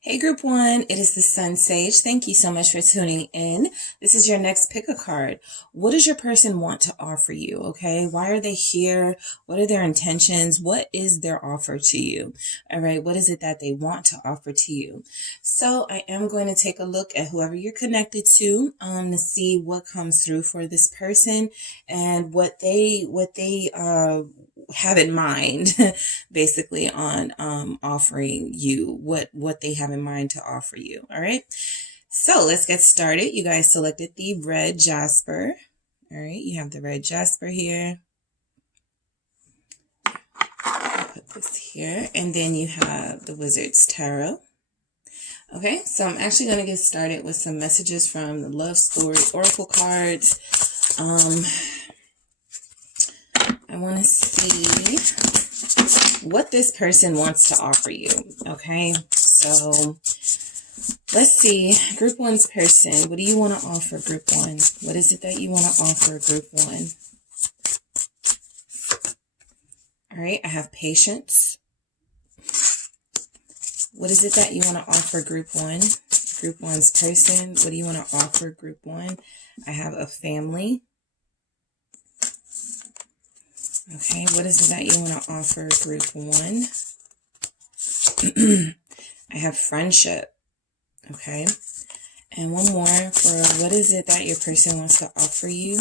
Hey group one, it is the Sun Sage. Thank you so much for tuning in. This is your next pick a card. What does your person want to offer you? Okay. Why are they here? What are their intentions? What is their offer to you? All right. What is it that they want to offer to you? So I am going to take a look at whoever you're connected to see what comes through for this person and what they have in mind basically on offering you what they have in mind to offer you. All right, so let's get started. You guys selected the red jasper. All right, you have the red jasper here. I'll put this here, and then you have the Wizard's Tarot. Okay, so I'm actually going to get started with some messages from the Love Story Oracle cards. I want to see what this person wants to offer you. Okay, so let's see. Group one's person, what do you want to offer group one? What is it that you want to offer group one? All right, I have patience. What is it that you want to offer group one? Group one's person, what do you want to offer group one? I have a family. Okay, what is it that you want to offer group one? I have friendship. Okay, and one more for what is it that your person wants to offer you?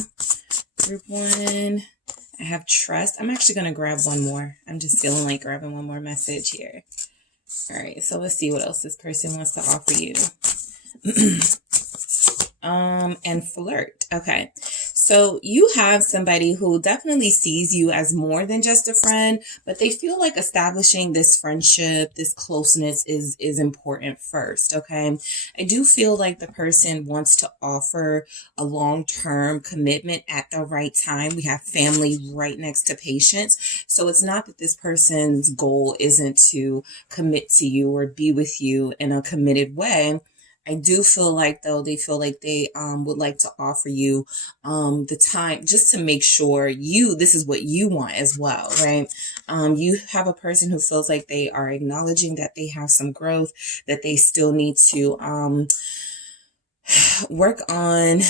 Group one, I have trust. I'm actually going to grab one more. I'm just feeling like grabbing one more message here. All right, so let's see what else this person wants to offer you. And flirt. Okay, so you have somebody who definitely sees you as more than just a friend, but they feel like establishing this friendship, this closeness is important first. Okay, I do feel like the person wants to offer a long-term commitment at the right time. We have family right next to patience, so it's not that this person's goal isn't to commit to you or be with you in a committed way. I do feel like, though, they feel like they would like to offer you the time just to make sure this is what you want as well, right? You have a person who feels like they are acknowledging that they have some growth, that they still need to work on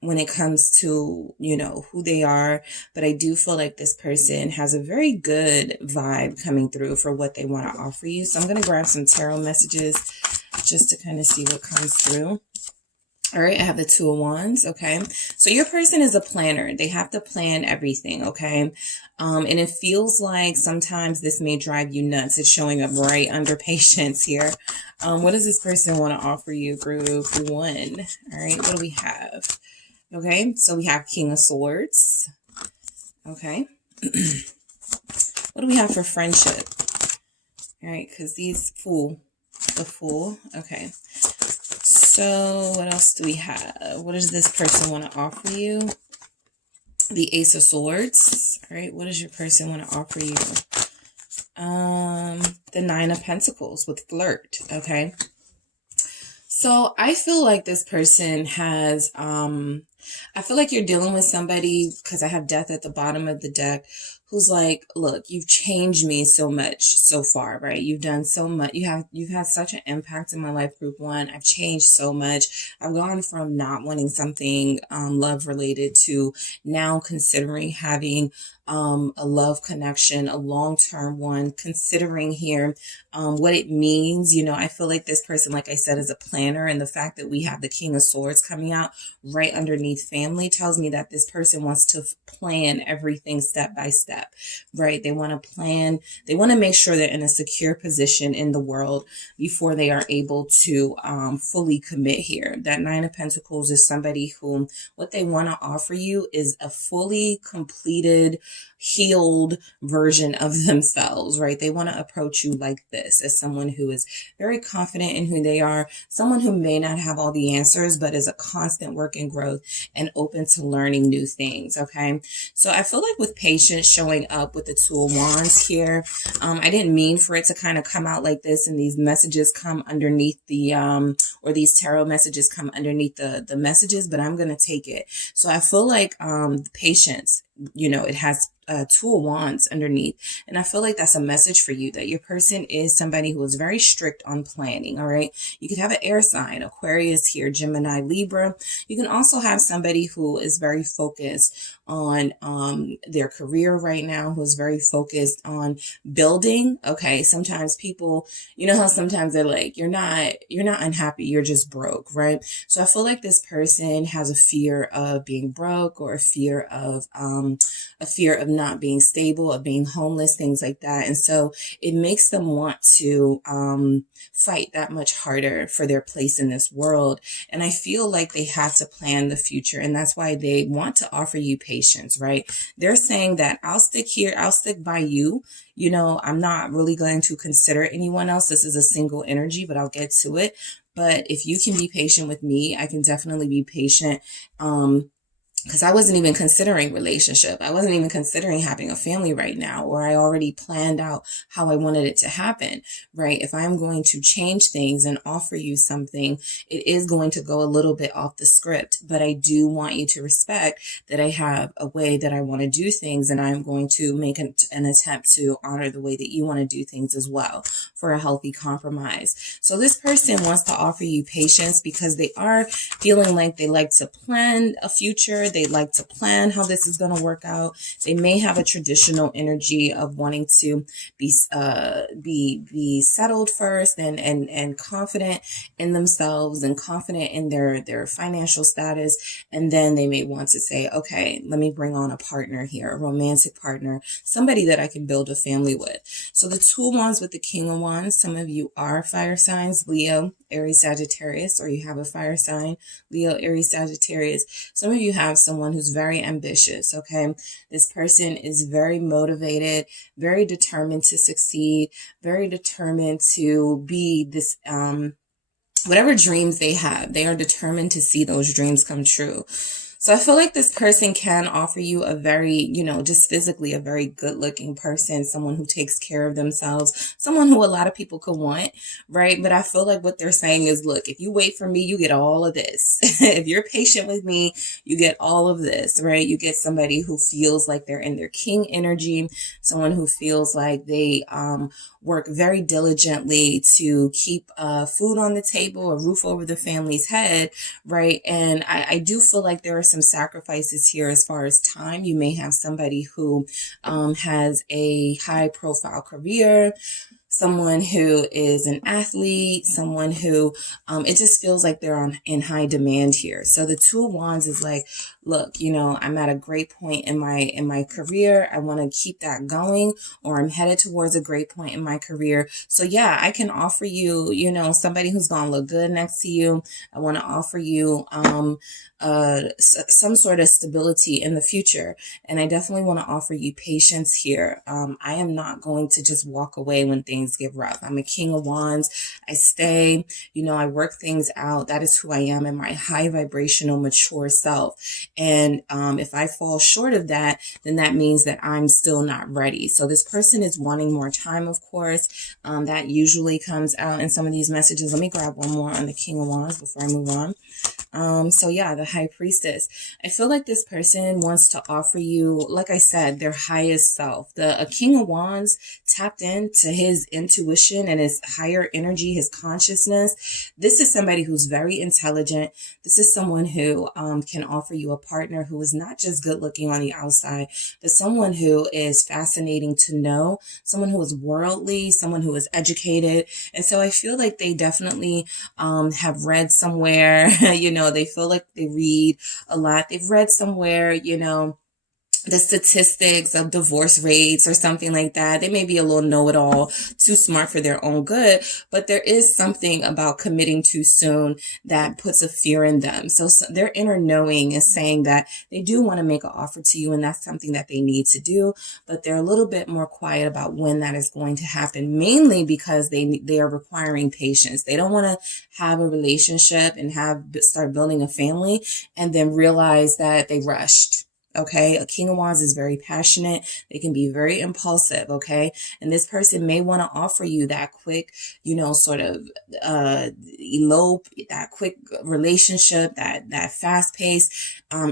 when it comes to, who they are. But I do feel like this person has a very good vibe coming through for what they want to offer you. So I'm going to grab some tarot messages just to kind of see what comes through. All right, I have the Two of Wands, okay? So your person is a planner. They have to plan everything, okay? And it feels like sometimes this may drive you nuts. It's showing up right under patience here. What does this person want to offer you, group one? All right, what do we have? Okay, so we have King of Swords, okay? What do we have for friendship? All right, because the Fool, okay. So what else do we have? What does this person want to offer you? The Ace of Swords. All right, what does your person want to offer you? The Nine of Pentacles with flirt, okay? So I feel like this person has, I feel like you're dealing with somebody, because I have Death at the bottom of the deck, who's like, look, you've changed me so much so far, right? You've done so much. You've had such an impact in my life, group one. I've changed so much. I've gone from not wanting something love related to now considering having a love connection, a long-term one, considering here what it means. I feel like this person, like I said, is a planner, and the fact that we have the King of Swords coming out right underneath family tells me that this person wants to plan everything step by step, right? They want to plan, they want to make sure they're in a secure position in the world before they are able to fully commit here. That Nine of Pentacles is somebody who, what they want to offer you is a fully completed, healed version of themselves, right? They want to approach you like this, as someone who is very confident in who they are, someone who may not have all the answers, but is a constant work in growth and open to learning new things, okay? So I feel like with patience showing up with the Two of Wands here, I didn't mean for it to kind of come out like this and these messages come underneath the, or these tarot messages come underneath the messages, but I'm going to take it. So I feel like patience it has Two of Wands underneath. And I feel like that's a message for you, that your person is somebody who is very strict on planning. All right. You could have an air sign, Aquarius here, Gemini, Libra. You can also have somebody who is very focused on their career right now, who is very focused on building. Okay. Sometimes people, you know how sometimes they're like, you're not unhappy, you're just broke, right? So I feel like this person has a fear of being broke, or a fear of not being stable, of being homeless, things like that. And so it makes them want to fight that much harder for their place in this world. And I feel like they have to plan the future. And that's why they want to offer you patience, right? They're saying that I'll stick here, I'll stick by you. I'm not really going to consider anyone else. This is a single energy, but I'll get to it. But if you can be patient with me, I can definitely be patient. Because I wasn't even considering relationship. I wasn't even considering having a family right now, or I already planned out how I wanted it to happen, right? If I'm going to change things and offer you something, it is going to go a little bit off the script, but I do want you to respect that I have a way that I want to do things, and I'm going to make an attempt to honor the way that you want to do things as well, for a healthy compromise. So this person wants to offer you patience because they are feeling like they like to plan a future. They like to plan how this is going to work out. They may have a traditional energy of wanting to be settled first, and confident in themselves, and confident in their financial status. And then they may want to say, okay, let me bring on a partner here, a romantic partner, somebody that I can build a family with. So the Two of Wands with the King of Wands, some of you are fire signs, Leo, Aries, Sagittarius, or you have a fire sign, Leo, Aries, Sagittarius. Some of you have someone who's very ambitious, okay? This person is very motivated, very determined to succeed, very determined to be this, whatever dreams they have, they are determined to see those dreams come true. So I feel like this person can offer you a very, just physically a very good looking person, someone who takes care of themselves, someone who a lot of people could want, right? But I feel like what they're saying is, look, if you wait for me, you get all of this. If you're patient with me, you get all of this, right? You get somebody who feels like they're in their king energy, someone who feels like they work very diligently to keep food on the table, a roof over the family's head, right? And I do feel like there are some sacrifices here as far as time. You may have somebody who has a high profile career, someone who is an athlete, someone who it just feels like they're in high demand here. So the Two of Wands is like, look, I'm at a great point in my career. I want to keep that going, or I'm headed towards a great point in my career. So yeah, I can offer you, somebody who's going to look good next to you. I want to offer you some sort of stability in the future. And I definitely want to offer you patience here. I am not going to just walk away when things get rough. I'm a King of Wands. I stay, I work things out. That is who I am in my high vibrational, mature self. And if I fall short of that, then that means that I'm still not ready. So this person is wanting more time, of course. That usually comes out in some of these messages. Let me grab one more on the King of Wands before I move on. So yeah, the High Priestess. I feel like this person wants to offer you, like I said, their highest self. A King of Wands tapped into his intuition and his higher energy, his consciousness. This is somebody who's very intelligent. This is someone who can offer you a partner who is not just good looking on the outside, but someone who is fascinating to know, someone who is worldly, someone who is educated. And so I feel like they definitely have read somewhere, they feel like they read a lot. They've read somewhere, the statistics of divorce rates or something like that. They may be a little know-it-all, too smart for their own good, but there is something about committing too soon that puts a fear in them. So their inner knowing is saying that they do want to make an offer to you, and that's something that they need to do, but they're a little bit more quiet about when that is going to happen, mainly because they are requiring patience. They don't want to have a relationship and start building a family and then realize that they rushed. Okay, a King of Wands is very passionate. They can be very impulsive. Okay, and this person may want to offer you that quick, sort of elope, that quick relationship, that fast paced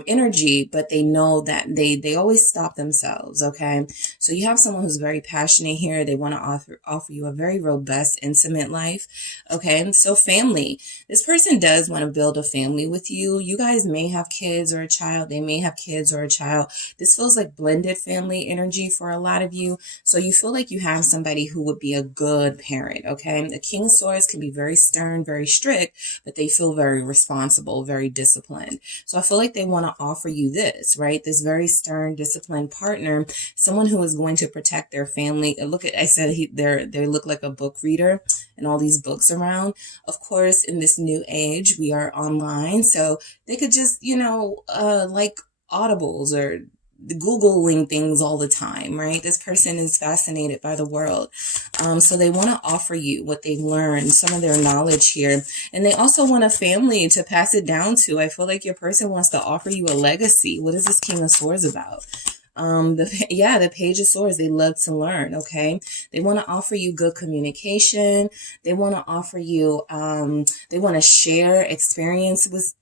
energy, but they know that they always stop themselves. Okay, so you have someone who's very passionate here. They want to offer you a very robust, intimate life. Okay, so family. This person does want to build a family with you. You guys may have kids or a child. They may have kids or a child. This feels like blended family energy for a lot of you. So you feel like you have somebody who would be a good parent. Okay, the King of Swords can be very stern, very strict, but they feel very responsible, very disciplined. So I feel like they want to offer you this, right? This very stern, disciplined partner, someone who is going to protect their family. Look at, I said they look like a book reader and all these books around. Of course, in this new age, we are online, so they could just, like audibles or Googling things all the time, right? This person is fascinated by the world. So they want to offer you what they've learned, some of their knowledge here. And they also want a family to pass it down to. I feel like your person wants to offer you a legacy. What is this King of Swords about? The Page of Swords, they love to learn. Okay, they want to offer you good communication. They want to offer you they want to share experiences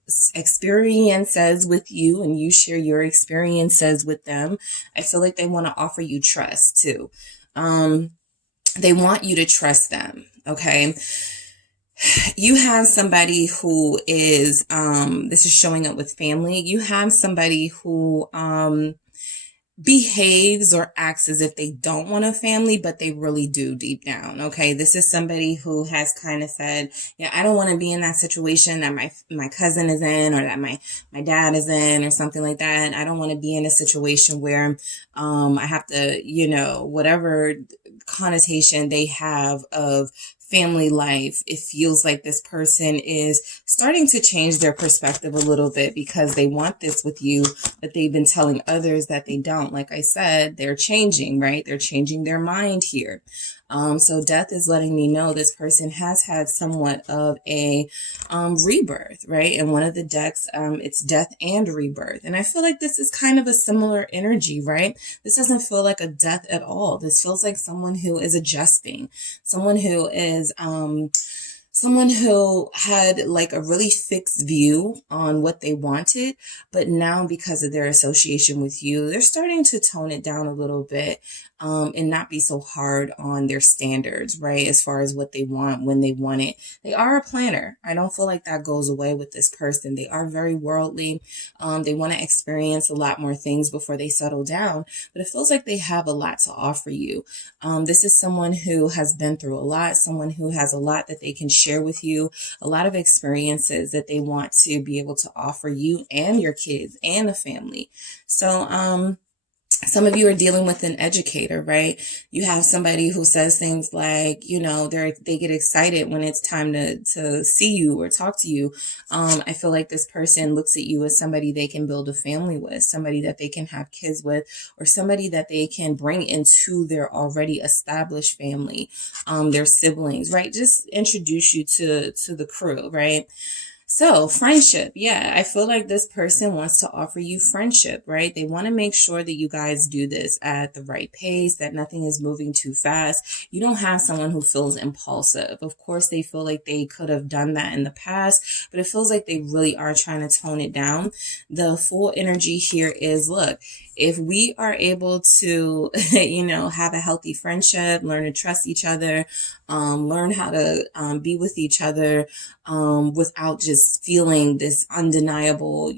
with you, and you share your experiences with them. I feel like they want to offer you trust too. They want you to trust them. Okay, you have somebody who is this is showing up with family. You have somebody who behaves or acts as if they don't want a family, but they really do deep down. Okay, this is somebody who has kind of said, I don't want to be in that situation that my cousin is in, or that my dad is in, or something like that. I don't want to be in a situation where I have to, whatever connotation they have of family life, it feels like this person is starting to change their perspective a little bit because they want this with you, but they've been telling others that they don't. Like I said, they're changing, right? They're changing their mind here. So death is letting me know this person has had somewhat of a rebirth, right? And one of the decks, it's death and rebirth. And I feel like this is kind of a similar energy, right? This doesn't feel like a death at all. This feels like someone who is adjusting, someone who is someone who had like a really fixed view on what they wanted, but now because of their association with you, they're starting to tone it down a little bit, and not be so hard on their standards, right? As far as what they want, when they want it. They are a planner. I don't feel like that goes away with this person. They are very worldly. They want to experience a lot more things before they settle down, but it feels like they have a lot to offer you. This is someone who has been through a lot, someone who has a lot that they can share with you, a lot of experiences that they want to be able to offer you and your kids and the family. So, some of you are dealing with an educator, right? You have somebody who says things like, they get excited when it's time to see you or talk to you. I feel like this person looks at you as somebody they can build a family with, somebody that they can have kids with, or somebody that they can bring into their already established family, their siblings, right? Just introduce you to the crew, right? So friendship. Yeah, I feel like this person wants to offer you friendship, right? They want to make sure that you guys do this at the right pace, that nothing is moving too fast. You don't have someone who feels impulsive. Of course, they feel like they could have done that in the past, but it feels like they really are trying to tone it down. The full energy here is, look, if we are able to, have a healthy friendship, learn to trust each other, learn how to be with each other without just feeling this undeniable,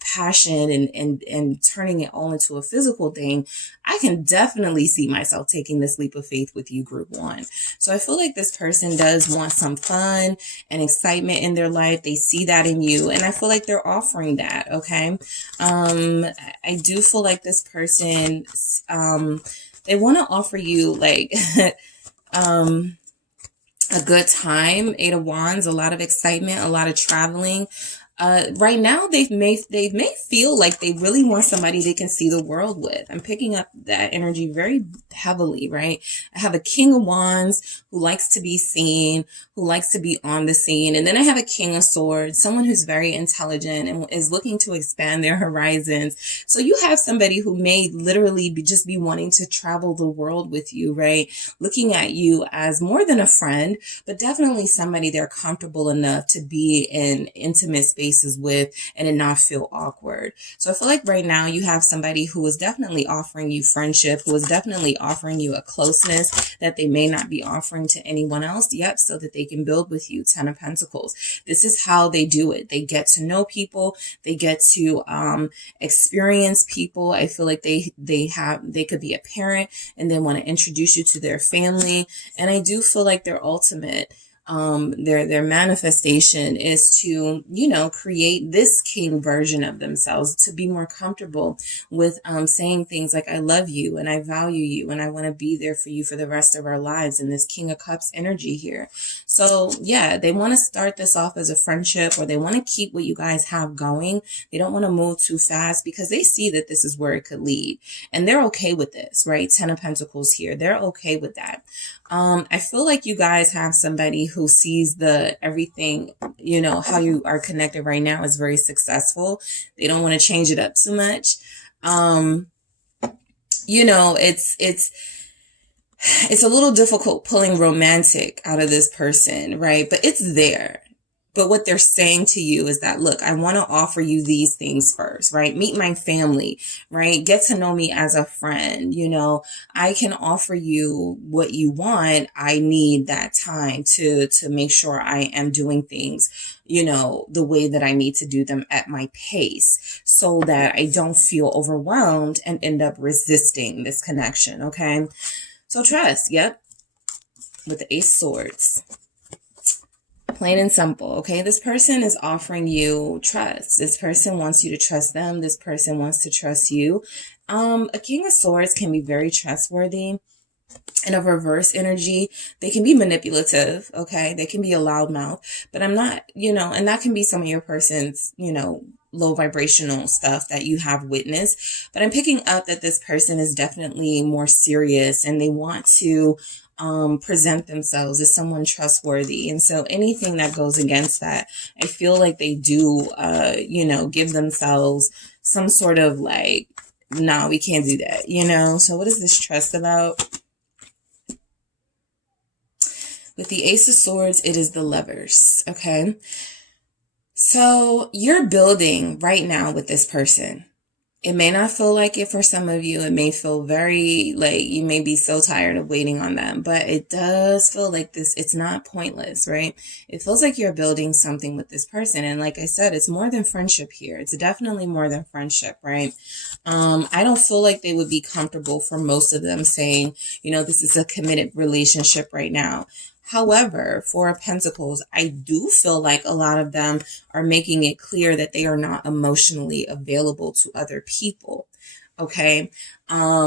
passion and turning it all into a physical thing, I can definitely see myself taking this leap of faith with you, group one. So I feel like this person does want some fun and excitement in their life. They see that in you, and I feel like they're offering that, okay? I do feel like this person, they want to offer you like a good time. 8 of Wands, a lot of excitement, a lot of traveling. Right now, they may feel like they really want somebody they can see the world with. I'm picking up that energy very heavily, right? I have a King of Wands who likes to be seen, who likes to be on the scene. And then I have a King of Swords, someone who's very intelligent and is looking to expand their horizons. So you have somebody who may literally just be wanting to travel the world with you, right? Looking at you as more than a friend, but definitely somebody they're comfortable enough to be in intimate spaces with and to not feel awkward. So I feel like right now you have somebody who is definitely offering you friendship, who is definitely offering you a closeness that they may not be offering to anyone else. Yep, so that they can build with you. 10 of Pentacles. This is how they do it. They get to know people. They get to experience people. I feel like they could be a parent and then want to introduce you to their family. And I do feel like their ultimate their manifestation is to, create this king version of themselves, to be more comfortable with saying things like, I love you and I value you and I want to be there for you for the rest of our lives, in this King of Cups energy here. So yeah, they want to start this off as a friendship, or they want to keep what you guys have going. They don't want to move too fast because they see that this is where it could lead, and they're okay with this, right? 10 of Pentacles here. They're okay with that. I feel like you guys have somebody who sees everything, how you are connected right now is very successful. They don't want to change it up so much. It's a little difficult pulling romantic out of this person, right? But it's there. But what they're saying to you is that, look, I want to offer you these things first, right? Meet my family, right? Get to know me as a friend. I can offer you what you want. I need that time to make sure I am doing things, the way that I need to do them at my pace, so that I don't feel overwhelmed and end up resisting this connection. Okay. So trust. Yep. With the Ace of Swords. Plain and simple, okay? This person is offering you trust. This person wants you to trust them. This person wants to trust you. A King of Swords can be very trustworthy. In a reverse energy, they can be manipulative, okay? They can be a loudmouth, but I'm not, and that can be some of your person's, low vibrational stuff that you have witnessed. But I'm picking up that this person is definitely more serious, and they want to present themselves as someone trustworthy. And so anything that goes against that, I feel like they do, give themselves some sort of like, no, we can't do that, So what is this trust about? With the Ace of Swords, it is the Lovers, okay? So you're building right now with this person. It may not feel like it for some of you. It may feel very like you may be so tired of waiting on them, but it does feel like this. It's not pointless, right? It feels like you're building something with this person. And like I said, it's more than friendship here. It's definitely more than friendship, right? I don't feel like they would be comfortable for most of them saying, this is a committed relationship right now. However, for Pentacles, I do feel like a lot of them are making it clear that they are not emotionally available to other people. Okay. I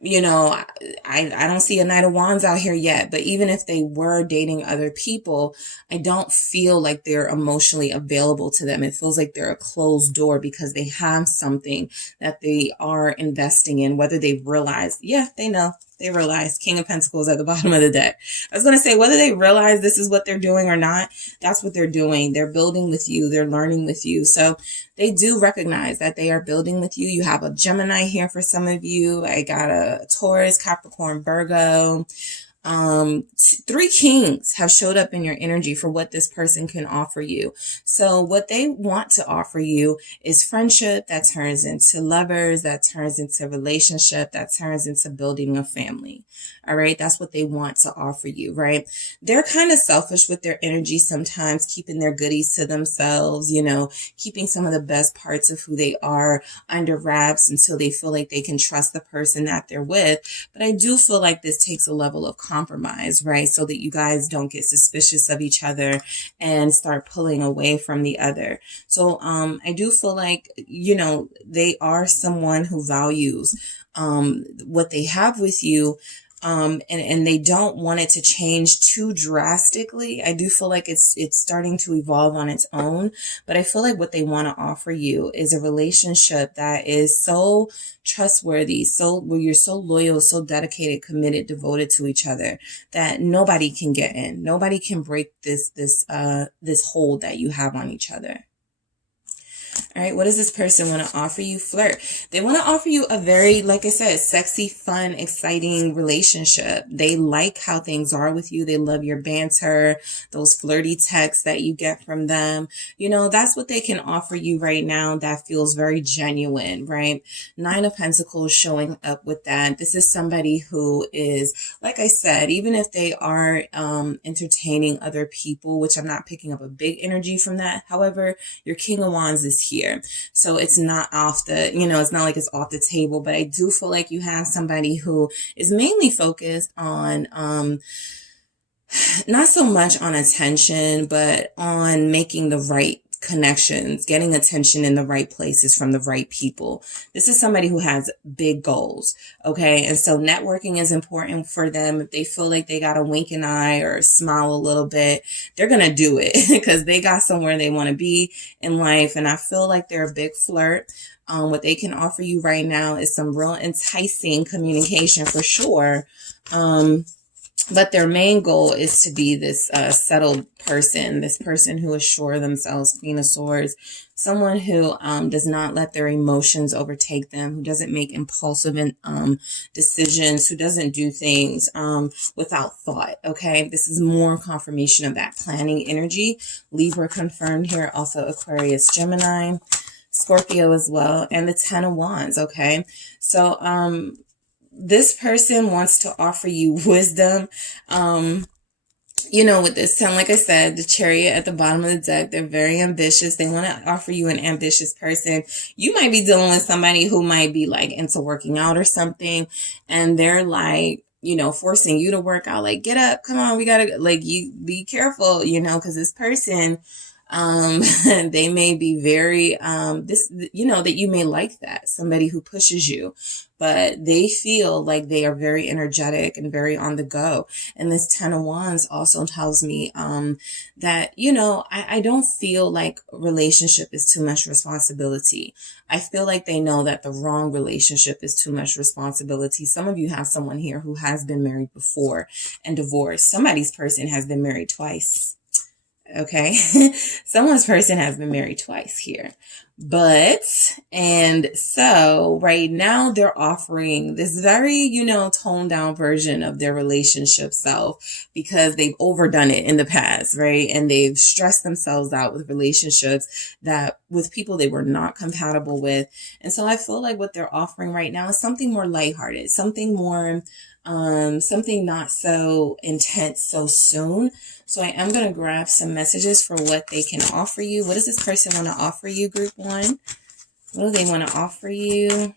don't see a Knight of Wands out here yet, but even if they were dating other people, I don't feel like they're emotionally available to them. It feels like they're a closed door because they have something that they are investing in, whether they realize, they know. They realize King of Pentacles at the bottom of the deck. I was going to say, whether they realize this is what they're doing or not, that's what they're doing. They're building with you. They're learning with you. So they do recognize that they are building with you. You have a Gemini here for some of you. I got a Taurus, Capricorn, Virgo. 3 kings have showed up in your energy for what this person can offer you. So what they want to offer you is friendship that turns into lovers, that turns into relationship, that turns into building a family. All right. That's what they want to offer you, right? They're kind of selfish with their energy sometimes, keeping their goodies to themselves, keeping some of the best parts of who they are under wraps until they feel like they can trust the person that they're with. But I do feel like this takes a level of compromise, right? So that you guys don't get suspicious of each other and start pulling away from the other. So I do feel like, they are someone who values what they have with you. and they don't want it to change too drastically. I do feel like it's starting to evolve on its own, but I feel like what they want to offer you is a relationship that is so trustworthy, so where you're so loyal, so dedicated, committed, devoted to each other that nobody can get in. Nobody can break this hold that you have on each other. All right, what does this person want to offer you? Flirt. They want to offer you a very, like I said, sexy, fun, exciting relationship. They like how things are with you. They love your banter, those flirty texts that you get from them. You know, that's what they can offer you right now that feels very genuine, right? 9 of Pentacles showing up with that. This is somebody who is, like I said, even if they are entertaining other people, which I'm not picking up a big energy from that. However, your King of Wands is here. So it's not off the, it's not like it's off the table, but I do feel like you have somebody who is mainly focused on, not so much on attention, but on making the right connections, getting attention in the right places from the right people. This is somebody who has big goals. Okay. And so networking is important for them. If they feel like they got to wink an eye or smile a little bit, they're going to do it because they got somewhere they want to be in life. And I feel like they're a big flirt. What they can offer you right now is some real enticing communication for sure. But their main goal is to be this settled person, this person who is sure of themselves, Queen of Swords, someone who does not let their emotions overtake them, who doesn't make impulsive decisions, who doesn't do things without thought, okay? This is more confirmation of that planning energy. Libra confirmed here, also Aquarius, Gemini, Scorpio as well, and the 10 of Wands, okay? So, this person wants to offer you wisdom. With this 10, like I said, the Chariot at the bottom of the deck, they're very ambitious. They want to offer you an ambitious person. You might be dealing with somebody who might be like into working out or something. And they're like, forcing you to work out, like, get up, come on, we gotta, like, you be careful, because this person, they may be very, that you may like that, somebody who pushes you, but they feel like they are very energetic and very on the go. And this 10 of Wands also tells me, that, I don't feel like relationship is too much responsibility. I feel like they know that the wrong relationship is too much responsibility. Some of you have someone here who has been married before and divorced. Somebody's person has been married twice. Okay. Someone's person has been married twice here. And so right now they're offering this very, toned down version of their relationship self because they've overdone it in the past, right? And they've stressed themselves out with relationships with people they were not compatible with. And so I feel like what they're offering right now is something more lighthearted, something more, something not so intense so soon. So I am going to grab some messages for what they can offer you. What does this person want to offer you, Group 1? What do they want to offer you?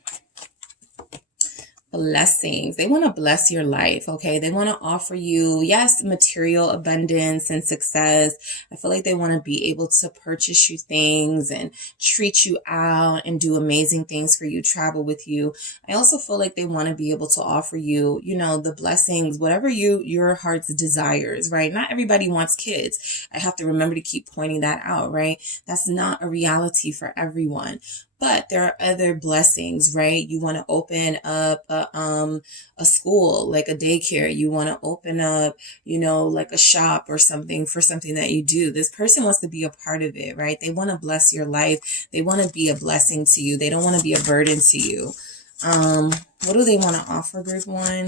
Blessings. They want to bless your life, okay? They want to offer you, yes, material abundance and success. I feel like they want to be able to purchase you things and treat you out and do amazing things for you, travel with you. I also feel like they want to be able to offer you, the blessings, whatever your heart's desires, right? Not everybody wants kids. I have to remember to keep pointing that out, right? That's not a reality for everyone. But there are other blessings, right? You want to open up a school, like a daycare. You want to open up, like a shop or something for something that you do. This person wants to be a part of it, right? They want to bless your life. They want to be a blessing to you. They don't want to be a burden to you. What do they want to offer, Group 1?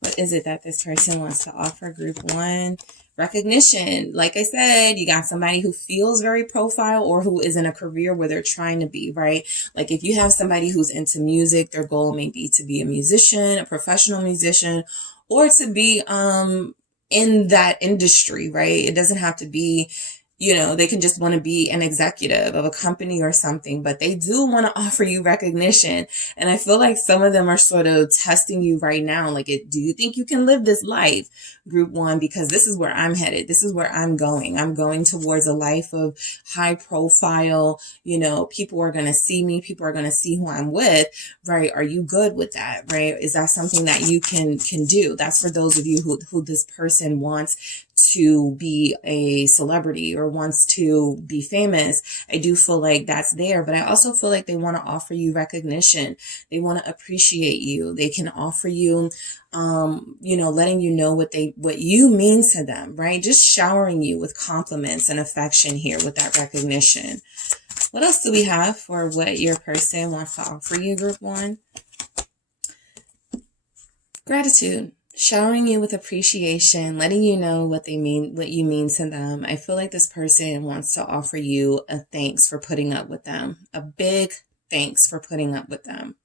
What is it that this person wants to offer, Group 1? Recognition. Like I said, you got somebody who feels very profile or who is in a career where they're trying to be, right? Like if you have somebody who's into music, their goal may be to be a musician, a professional musician, or to be in that industry, right? It doesn't have to be You know, they can just want to be an executive of a company or something, but they do want to offer you recognition. And I feel like some of them are sort of testing you right now. Like, do you think you can live this life, group one? Because this is where I'm headed. This is where I'm going. I'm going towards a life of high profile. You know, people are going to see me. People are going to see who I'm with, right? Are you good with that, right? Is that something that you can do? That's for those of you who this person wants to be a celebrity or wants to be famous. I do feel like that's there, but I also feel like they want to offer you recognition. They want to appreciate you. They can offer you, you know, letting you know what you mean to them, right? Just showering you with compliments and affection here with that recognition. What else do we have for what your person wants to offer you, group one? Gratitude. Showering you with appreciation, letting you know what you mean to them. I feel like this person wants to offer you a thanks for putting up with them. A big thanks for putting up with them.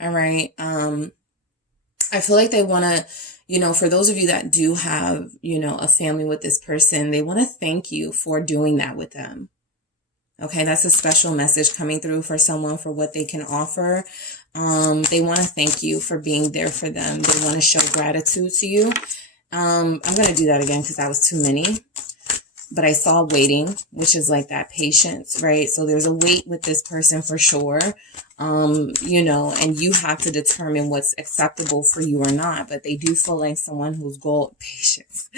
All right. I feel like they want to, you know, for those of you that do have, you know, a family with this person, they want to thank you for doing that with them. Okay, that's a special message coming through for someone for what they can offer. They want to thank you for being there for them. They want to show gratitude to you. I'm going to do that again because that was too many. But I saw waiting, which is like that patience, right? So there's a wait with this person for sure. You know, and you have to determine what's acceptable for you or not. But they do feel like someone who's patience.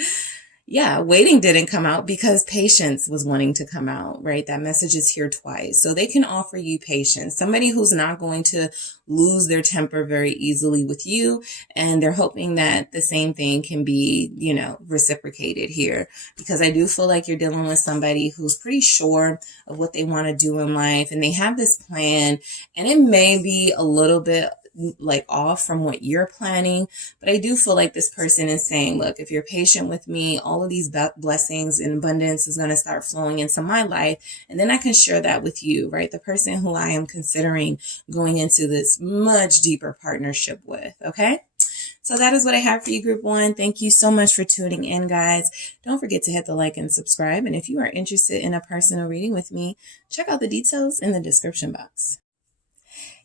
Yeah, waiting didn't come out because patience was wanting to come out, right? That message is here twice. So they can offer you patience. Somebody who's not going to lose their temper very easily with you. And they're hoping that the same thing can be, you know, reciprocated here. Because I do feel like you're dealing with somebody who's pretty sure of what they want to do in life. And they have this plan. And it may be a little bit like off from what you're planning. But I do feel like this person is saying, look, if you're patient with me, all of these blessings and abundance is going to start flowing into my life. And then I can share that with you, right? The person who I am considering going into this much deeper partnership with. Okay. So that is what I have for you, group one. Thank you so much for tuning in, guys. Don't forget to hit the like and subscribe. And if you are interested in a personal reading with me, check out the details in the description box.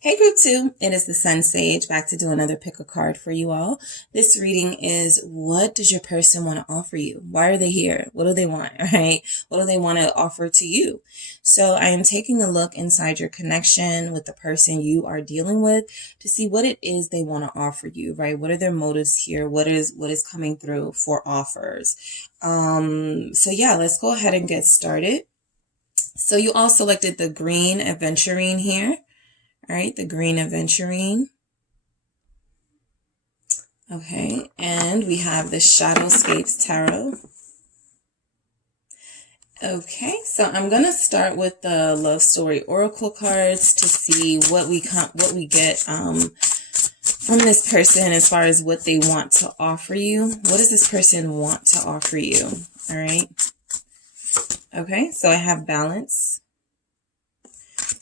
Hey group two, it is the SunSage back to do another pick a card for you all. This reading is, what does your person want to offer you? Why are they here? What do they want, right? What do they want to offer to you? So I am taking a look inside your connection with the person you are dealing with to see what it is they want to offer you, right? What are their motives here? What is coming through for offers? So yeah, let's go ahead and get started. So you all selected the green aventurine here. All right, the green aventurine. Okay, and we have the Shadowscapes Tarot. Okay, so I'm going to start with the Love Story Oracle cards to see what we get from this person as far as what they want to offer you. What does this person want to offer you? All right. Okay, so I have balance.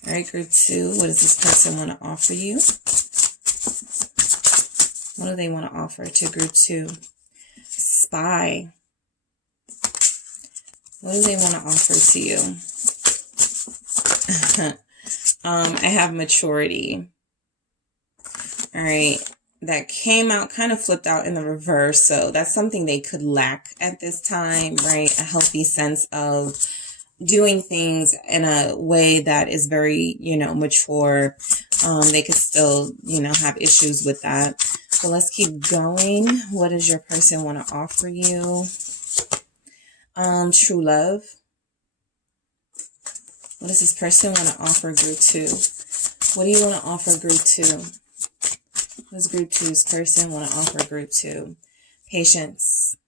All right, group two, what does this person want to offer you? What do they want to offer to group two? Spy. What do they want to offer to you? I have maturity. All right, that came out, kind of flipped out in the reverse. So that's something they could lack at this time, right? A healthy sense of doing things in a way that is very, you know, mature. They could still, you know, have issues with that. So let's keep going. What does your person want to offer you? True love. What does this person want to offer group two? What do you want to offer group two? What does group two's person want to offer group two? Patience.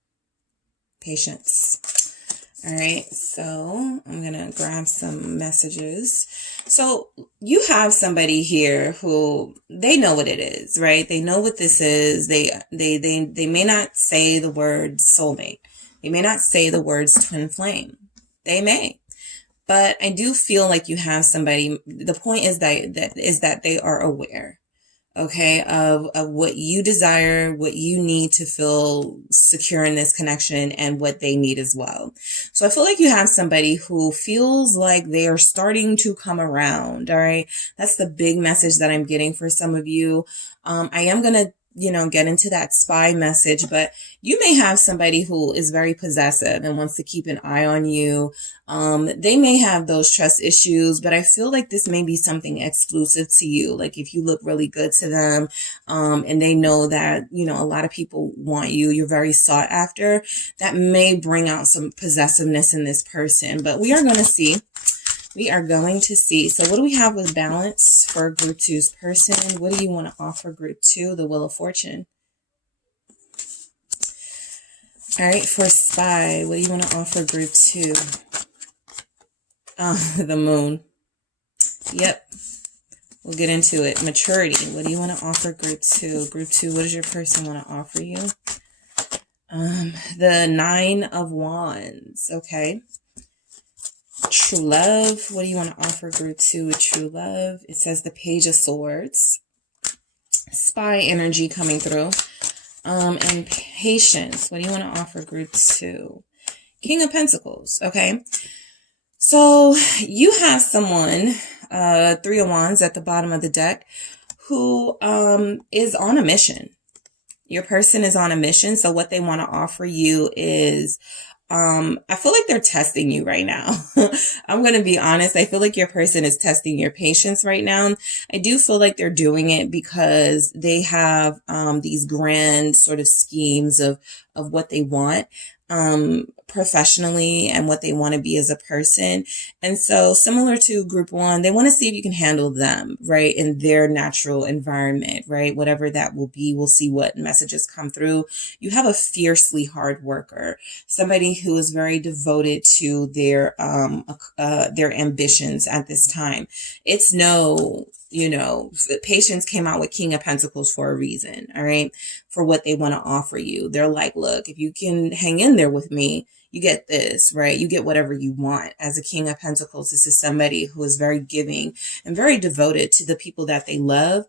Patience. All right, so I'm going to grab some messages. So you have somebody here who they know what it is, right? They know what this is. They may not say the word soulmate. They may not say the words twin flame. They may. But I do feel like you have somebody. The point is that they are aware. okay, of what you desire, what you need to feel secure in this connection, and what they need as well. So I feel like you have somebody who feels like they are starting to come around, all right? That's the big message that I'm getting for some of you. I am going to get into that spy message, but you may have somebody who is very possessive and wants to keep an eye on you. They may have those trust issues, but I feel like this may be something exclusive to you. Like if you look really good to them, and they know that, a lot of people want you, you're very sought after, that may bring out some possessiveness in this person, but we are going to see. We are going to see. So what do we have with balance for group 2's person? What do you want to offer group 2? The Wheel of Fortune. All right, for spy, what do you want to offer group 2? The Moon. Yep. We'll get into it. Maturity. What do you want to offer group 2? Group 2, what does your person want to offer you? The 9 of Wands. Okay. True love. What do you want to offer group 2 with true love? It says the Page of Swords. Spy energy coming through. And patience. What do you want to offer group 2? King of Pentacles. Okay. So you have someone, 3 of Wands at the bottom of the deck, who is on a mission. Your person is on a mission. So what they want to offer you is, I feel like they're testing you right now. I'm going to be honest. I feel like your person is testing your patience right now. I do feel like they're doing it because they have, these grand sort of schemes of what they want, professionally and what they want to be as a person. And so similar to group 1, they want to see if you can handle them, right? In their natural environment, right? Whatever that will be, we'll see what messages come through. You have a fiercely hard worker, somebody who is very devoted to their ambitions at this time. It's patience came out with King of Pentacles for a reason, all right? For what they want to offer you. They're like, look, if you can hang in there with me, you get this, right? You get whatever you want. As a King of Pentacles, this is somebody who is very giving and very devoted to the people that they love.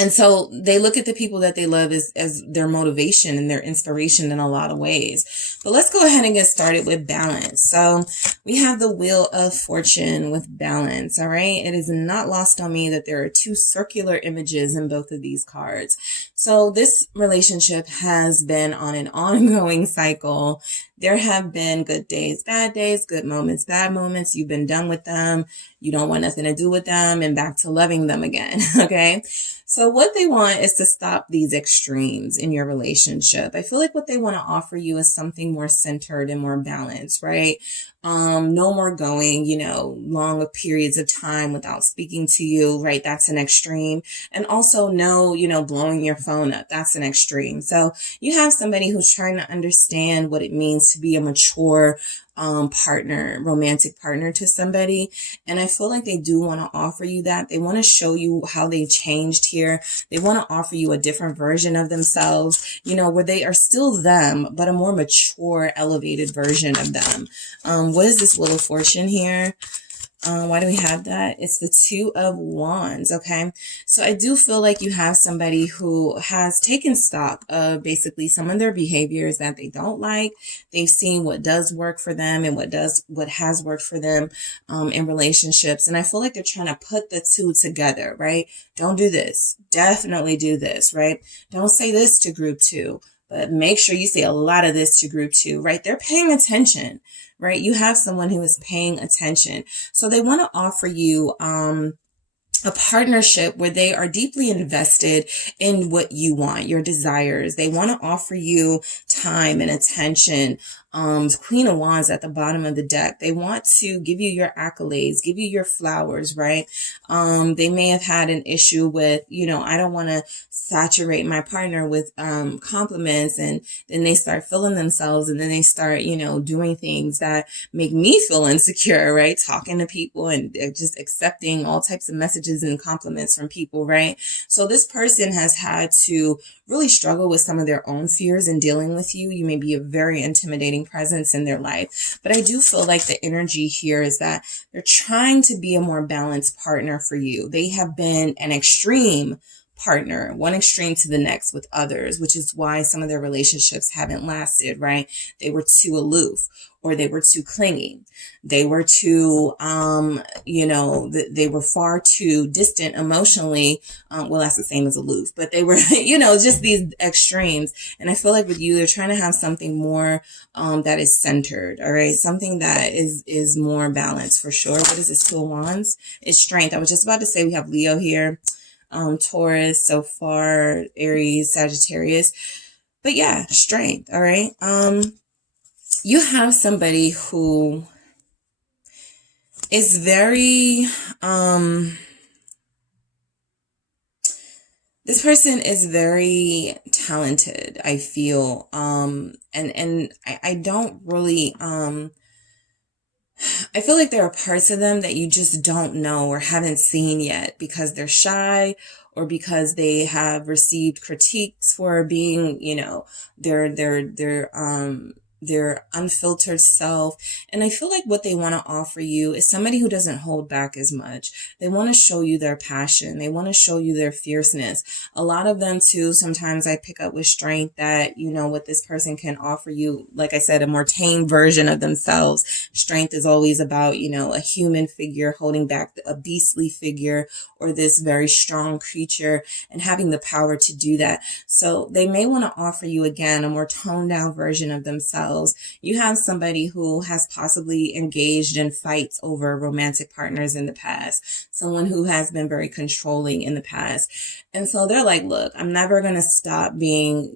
And so they look at the people that they love as their motivation and their inspiration in a lot of ways. But let's go ahead and get started with balance. So we have the Wheel of Fortune with balance. All right. It is not lost on me that there are 2 circular images in both of these cards. So this relationship has been on an ongoing cycle. There have been good days, good moments, bad moments. You've been done with them. You don't want nothing to do with them and back to loving them again. Okay. So what they want is to stop these extremes in your relationship. I feel like what they want to offer you is something more centered and more balanced, right? No more going, long periods of time without speaking to you, right? That's an extreme. And also no, blowing your phone up. That's an extreme. So you have somebody who's trying to understand what it means to be a mature, partner, romantic partner to somebody. And I feel like they do want to offer you that. They want to show you how they changed here. They want to offer you a different version of themselves, where they are still them, but a more mature, elevated version of them. What is this Wheel of Fortune here? Why do we have that? It's the 2 of Wands. Okay. So I do feel like you have somebody who has taken stock of basically some of their behaviors that they don't like. They've seen what does work for them and what has worked for them, in relationships. And I feel like they're trying to put the 2 together, right? Don't do this. Definitely do this, right? Don't say this to group 2, but make sure you say a lot of this to group 2, right? They're paying attention, right? You have someone who is paying attention. So they want to offer you, a partnership where they are deeply invested in what you want, your desires. They want to offer you time and attention. Queen of Wands at the bottom of the deck. They want to give you your accolades, give you your flowers, right? They may have had an issue with, I don't want to saturate my partner with compliments, and then they start feeling themselves, and then they start, doing things that make me feel insecure, right? Talking to people and just accepting all types of messages and compliments from people, right? So this person has had to really struggle with some of their own fears in dealing with you. You may be a very intimidating presence in their life. But I do feel like the energy here is that they're trying to be a more balanced partner for you. They have been an extreme partner, one extreme to the next with others, which is why some of their relationships haven't lasted, right? They were too aloof, or they were too clingy. They were too, they were far too distant emotionally. Well, that's the same as aloof, but they were, just these extremes. And I feel like with you, they're trying to have something more, that is centered. All right. Something that is more balanced for sure. What is this? Two of Wands? It's strength. I was just about to say we have Leo here. Taurus so far, Aries, Sagittarius, but yeah, strength. All right. You have somebody who is very, this person is very talented, I feel, and I don't really, I feel like there are parts of them that you just don't know or haven't seen yet because they're shy or because they have received critiques for being, their unfiltered self. And I feel like what they want to offer you is somebody who doesn't hold back as much. They want to show you their passion. They want to show you their fierceness. A lot of them too, sometimes I pick up with strength that, what this person can offer you, like I said, a more tame version of themselves. Strength is always about, a human figure holding back a beastly figure or this very strong creature and having the power to do that. So they may want to offer you again a more toned down version of themselves. You have somebody who has possibly engaged in fights over romantic partners in the past, someone who has been very controlling in the past. And so they're like, look, I'm never going to stop being,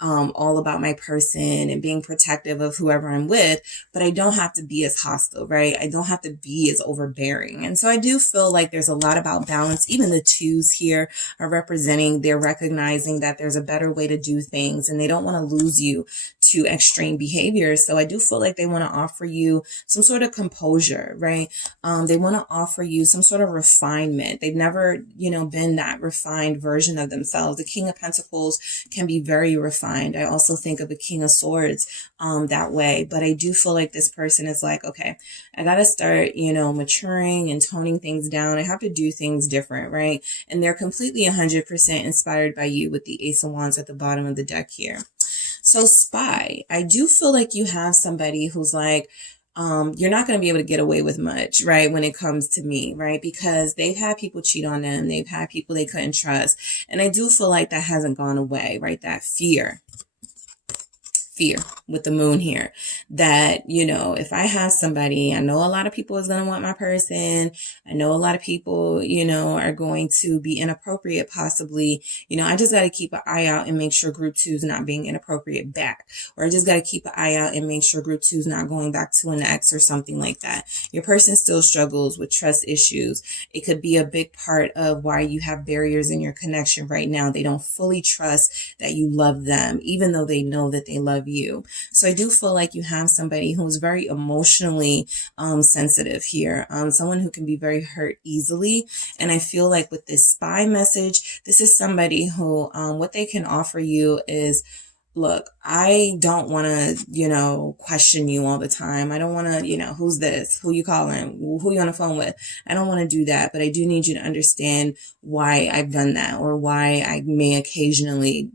all about my person and being protective of whoever I'm with, but I don't have to be as hostile, right? I don't have to be as overbearing. And so I do feel like there's a lot about balance. Even the twos here are representing, they're recognizing that there's a better way to do things and they don't want to lose you to extreme behaviors. So I do feel like they want to offer you some sort of composure, right? They want to offer you some sort of refinement. They've never, been that refined version of themselves. The King of Pentacles can be very refined. I also think of a King of Swords that way. But I do feel like this person is like, okay, I got to start, maturing and toning things down. I have to do things different, right? And they're completely 100% inspired by you with the Ace of Wands at the bottom of the deck here. So spy, I do feel like you have somebody who's like, you're not going to be able to get away with much, right? When it comes to me, right? Because they've had people cheat on them. They've had people they couldn't trust. And I do feel like that hasn't gone away, right? That fear with the moon here that, if I have somebody, I know a lot of people is going to want my person. I know a lot of people, are going to be inappropriate possibly. I just got to keep an eye out and make sure group 2 is not being inappropriate back. Or I just got to keep an eye out and make sure group 2 is not going back to an ex or something like that. Your person still struggles with trust issues. It could be a big part of why you have barriers in your connection right now. They don't fully trust that you love them, even though they know that they love you. So I do feel like you have somebody who's very emotionally sensitive here, someone who can be very hurt easily. And I feel like with this spy message, this is somebody who what they can offer you is, look, I don't want to, question you all the time. I don't want to, who's this? Who you calling? Who you on the phone with? I don't want to do that, but I do need you to understand why I've done that or why I may occasionally,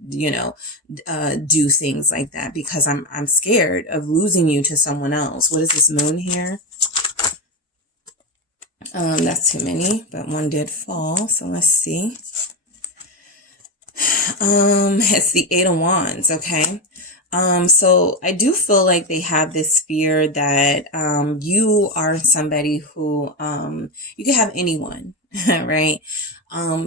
do things like that because I'm scared of losing you to someone else. What is this moon here? That's too many, but one did fall. So let's see. It's the Eight of Wands. Okay. So I do feel like they have this fear that, you are somebody who, you can have anyone, right?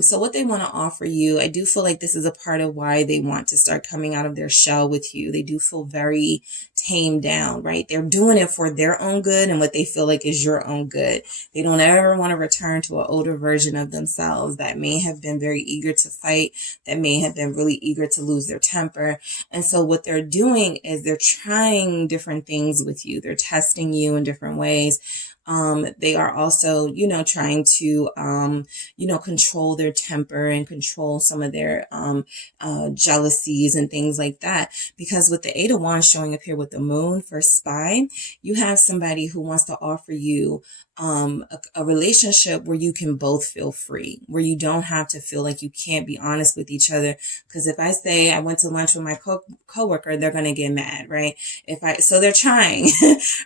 So what they want to offer you, I do feel like this is a part of why they want to start coming out of their shell with you. They do feel very tamed down, right? They're doing it for their own good and what they feel like is your own good. They don't ever want to return to an older version of themselves that may have been very eager to fight, that may have been really eager to lose their temper. And so what they're doing is they're trying different things with you. They're testing you in different ways. They are also, you know, trying to, you know, control their temper and control some of their jealousies and things like that. Because with the Eight of Wands showing up here with the Moon for spy, you have somebody who wants to offer you a relationship where you can both feel free, where you don't have to feel like you can't be honest with each other. Because if I say I went to lunch with my coworker, they're going to get mad, right? So they're trying,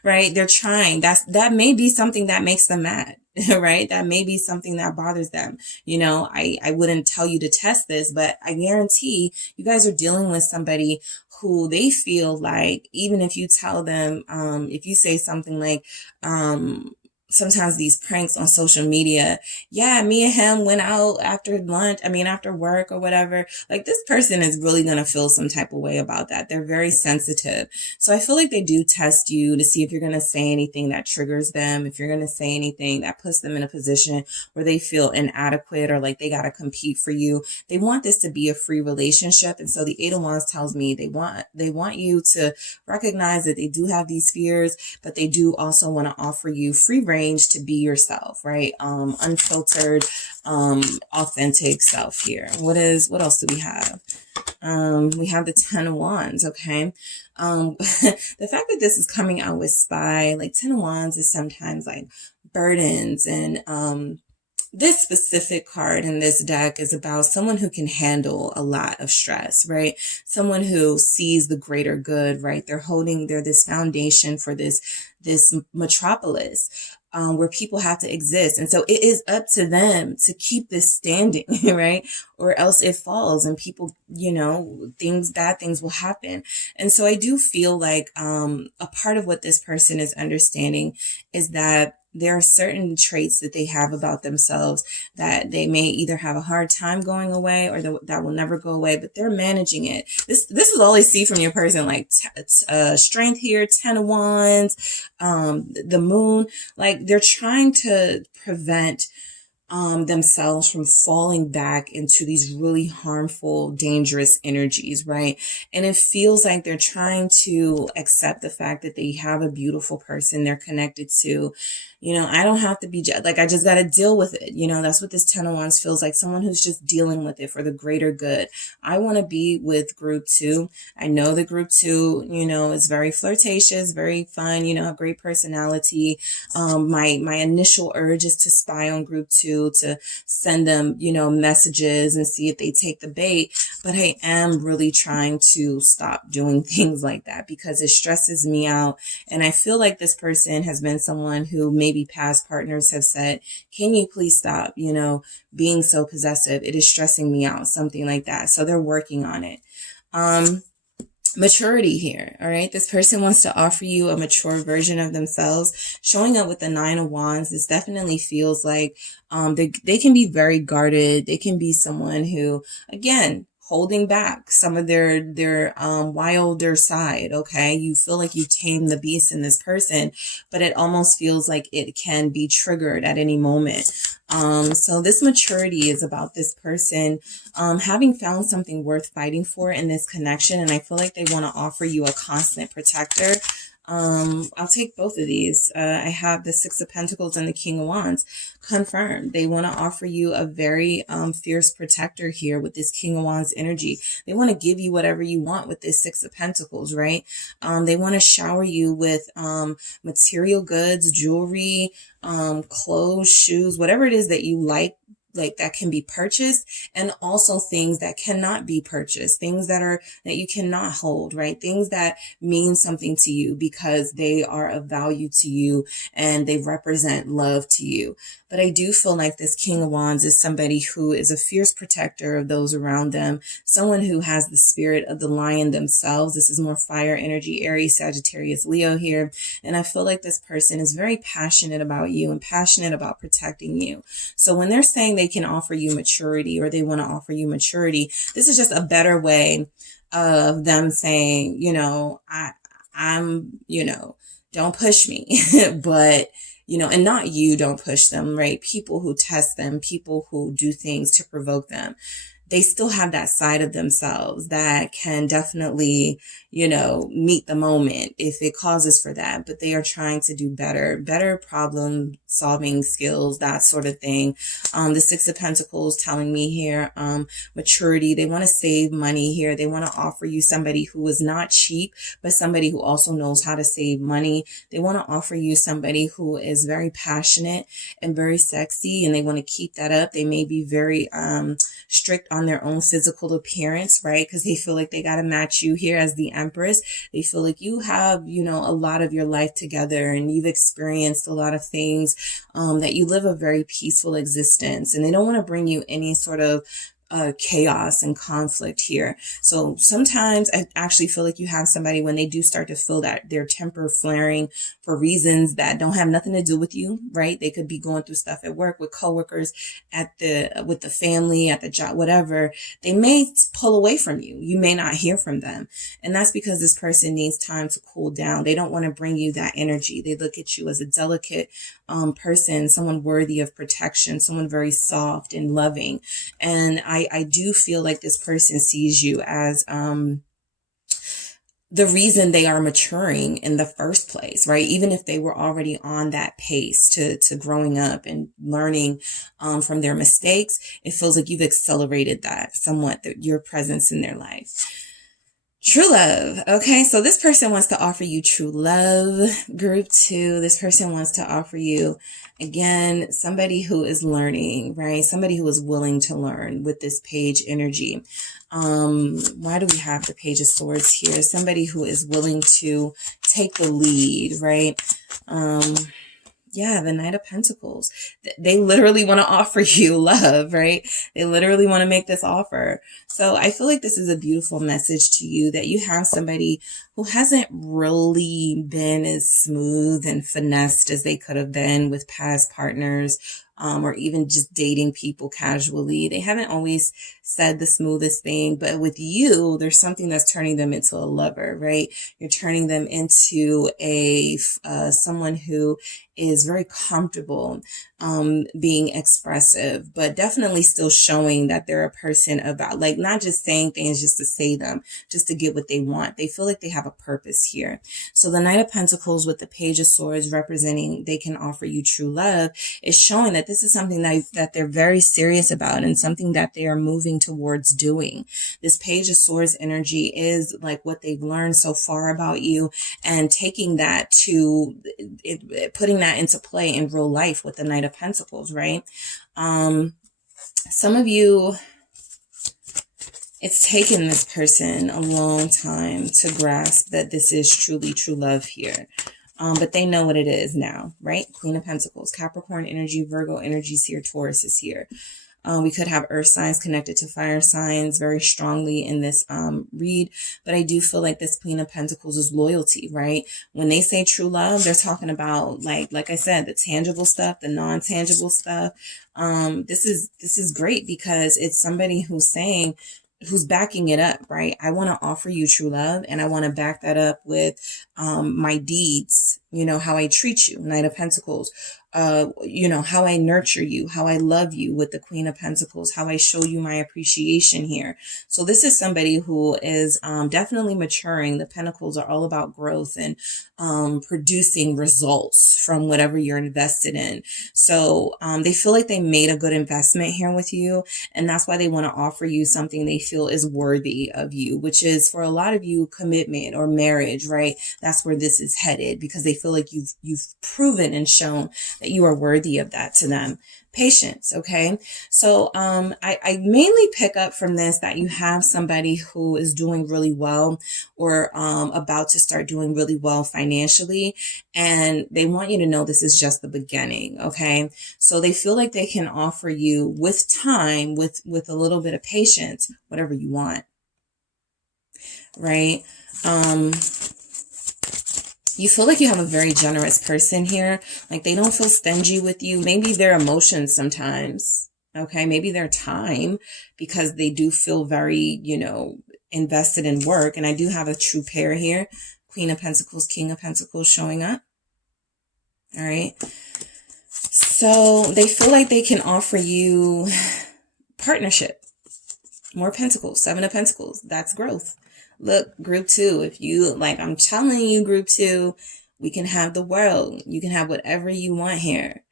right? They're trying. That may be something that makes them mad. Right? That may be something that bothers them. You know, I wouldn't tell you to test this, but I guarantee you guys are dealing with somebody who they feel like, even if you tell them, if you say something like, sometimes these pranks on social media, yeah, me and him went out after lunch, after work or whatever, like this person is really going to feel some type of way about that. They're very sensitive. So I feel like they do test you to see if you're going to say anything that triggers them, if you're going to say anything that puts them in a position where they feel inadequate or like they got to compete for you. They want this to be a free relationship. And so the Eight of Wands tells me they want you to recognize that they do have these fears, but they do also want to offer you free range to be yourself, right? Unfiltered, authentic self here. What else do we have? We have the Ten of Wands, okay? The fact that this is coming out with spy, like Ten of Wands is sometimes like burdens, and this specific card in this deck is about someone who can handle a lot of stress, right? Someone who sees the greater good, right? They're this foundation for this metropolis, where people have to exist. And so it is up to them to keep this standing, right? Or else it falls and people, you know, bad things will happen. And so I do feel like, a part of what this person is understanding is that there are certain traits that they have about themselves that they may either have a hard time going away or that will never go away, but they're managing it. This is all I see from your person, like strength here, Ten of Wands, the Moon, like they're trying to prevent themselves from falling back into these really harmful, dangerous energies, right? And it feels like they're trying to accept the fact that they have a beautiful person they're connected to. You know, I don't have to be like, I just got to deal with it. You know, that's what this Ten of Wands feels like, someone who's just dealing with it for the greater good. I want to be with group 2. I know the group 2, you know, is very flirtatious, very fun, you know, a great personality. My initial urge is to spy on group 2, to send them, you know, messages and see if they take the bait. But I am really trying to stop doing things like that because it stresses me out. And I feel like this person has been someone who maybe past partners have said, can you please stop, you know, being so possessive? It is stressing me out, something like that. So they're working on it. Maturity here. All right. This person wants to offer you a mature version of themselves. Showing up with the Nine of Wands, this definitely feels like, they can be very guarded. They can be someone who, again, holding back some of their wilder side. Okay. You feel like you tame the beast in this person, but it almost feels like it can be triggered at any moment. So this maturity is about this person, having found something worth fighting for in this connection. And I feel like they want to offer you a constant protector. I'll take both of these. I have the Six of Pentacles and the King of Wands confirmed. They want to offer you a very fierce protector here with this King of Wands energy. They want to give you whatever you want with this Six of Pentacles, right? They want to shower you with material goods, jewelry, clothes, shoes, whatever it is that you like that can be purchased, and also things that cannot be purchased, things that you cannot hold, right? Things that mean something to you because they are of value to you and they represent love to you. But I do feel like this King of Wands is somebody who is a fierce protector of those around them, someone who has the spirit of the lion themselves. This is more fire energy, Aries, Sagittarius, Leo here. And I feel like this person is very passionate about you and passionate about protecting you. So when they're saying they can offer you maturity or they want to offer you maturity, this is just a better way of them saying, you know, I'm, you know, don't push me, but you know, and not you don't push them, right? People who test them, people who do things to provoke them. they still have that side of themselves that can definitely, meet the moment if it causes for that. But they are trying to do better problem solving skills, that sort of thing. The Six of Pentacles telling me here, maturity. They want to save money here. They want to offer you somebody who is not cheap, but somebody who also knows how to save money. They want to offer you somebody who is very passionate and very sexy, and they want to keep that up. They may be very strict on their own physical appearance, right? Because they feel like they got to match you here as the Empress. They feel like you have, a lot of your life together and you've experienced a lot of things, that you live a very peaceful existence, and they don't want to bring you any sort of chaos and conflict here. So sometimes I actually feel like you have somebody, when they do start to feel that their temper flaring for reasons that don't have nothing to do with you, right? They could be going through stuff at work, with coworkers, with the family, at the job, whatever. They may pull away from you. You may not hear from them. And that's because this person needs time to cool down. They don't want to bring you that energy. They look at you as a delicate person, someone worthy of protection, someone very soft and loving. And I do feel like this person sees you as the reason they are maturing in the first place, right? Even if they were already on that pace to growing up and learning from their mistakes, it feels like you've accelerated that somewhat, your presence in their life. True love. Okay, so this person wants to offer you true love. Group 2, this person wants to offer you, again, somebody who is learning, right? Somebody who is willing to learn with this page energy. Why do we have the Page of Swords here? Somebody who is willing to take the lead, right? Yeah, the Knight of Pentacles. They literally want to offer you love, right? They literally want to make this offer. So I feel like this is a beautiful message to you, that you have somebody who hasn't really been as smooth and finessed as they could have been with past partners, or even just dating people casually. They haven't always said the smoothest thing, but with you, there's something that's turning them into a lover, right? You're turning them into someone who is very comfortable being expressive, but definitely still showing that they're a person about, like, not just saying things just to say them, just to get what they want. They feel like they have a purpose here. So the Knight of Pentacles with the Page of Swords representing they can offer you true love is showing that this is something that they're very serious about, and something that they are moving towards doing. This Page of Swords energy is like what they've learned so far about you, and taking that to putting that into play in real life with the Knight of Pentacles, right? Some of you, it's taken this person a long time to grasp that this is truly true love here. But they know what it is now, right? Queen of Pentacles, Capricorn energy, Virgo energies here, Taurus is here. We could have earth signs connected to fire signs very strongly in this read. But I do feel like this Queen of Pentacles is loyalty, right? When they say true love, they're talking about, like I said, the tangible stuff, the non-tangible stuff. This is great, because it's somebody who's backing it up, right? I want to offer you true love, and I want to back that up with my deeds, how I treat you, Knight of Pentacles, how I nurture you, how I love you with the Queen of Pentacles, how I show you my appreciation here. So this is somebody who is definitely maturing. The Pentacles are all about growth and producing results from whatever you're invested in. So they feel like they made a good investment here with you, and that's why they want to offer you something they feel is worthy of you, which is, for a lot of you, commitment or marriage, right? That's where this is headed, because they feel like you've proven and shown that you are worthy of that to them. Patience, okay? So I mainly pick up from this that you have somebody who is doing really well, or about to start doing really well financially, and they want you to know this is just the beginning, okay? So they feel like they can offer you, with time, with a little bit of patience, whatever you want, right? You feel like you have a very generous person here. Like, they don't feel stingy with you. Maybe their emotions sometimes, okay? Maybe their time, because they do feel very, invested in work. And I do have a true pair here. Queen of Pentacles, King of Pentacles showing up. All right. So they feel like they can offer you partnership. More Pentacles, Seven of Pentacles. That's growth. Look, group 2, if you, like, I'm telling you, group 2, we can have the world. You can have whatever you want here.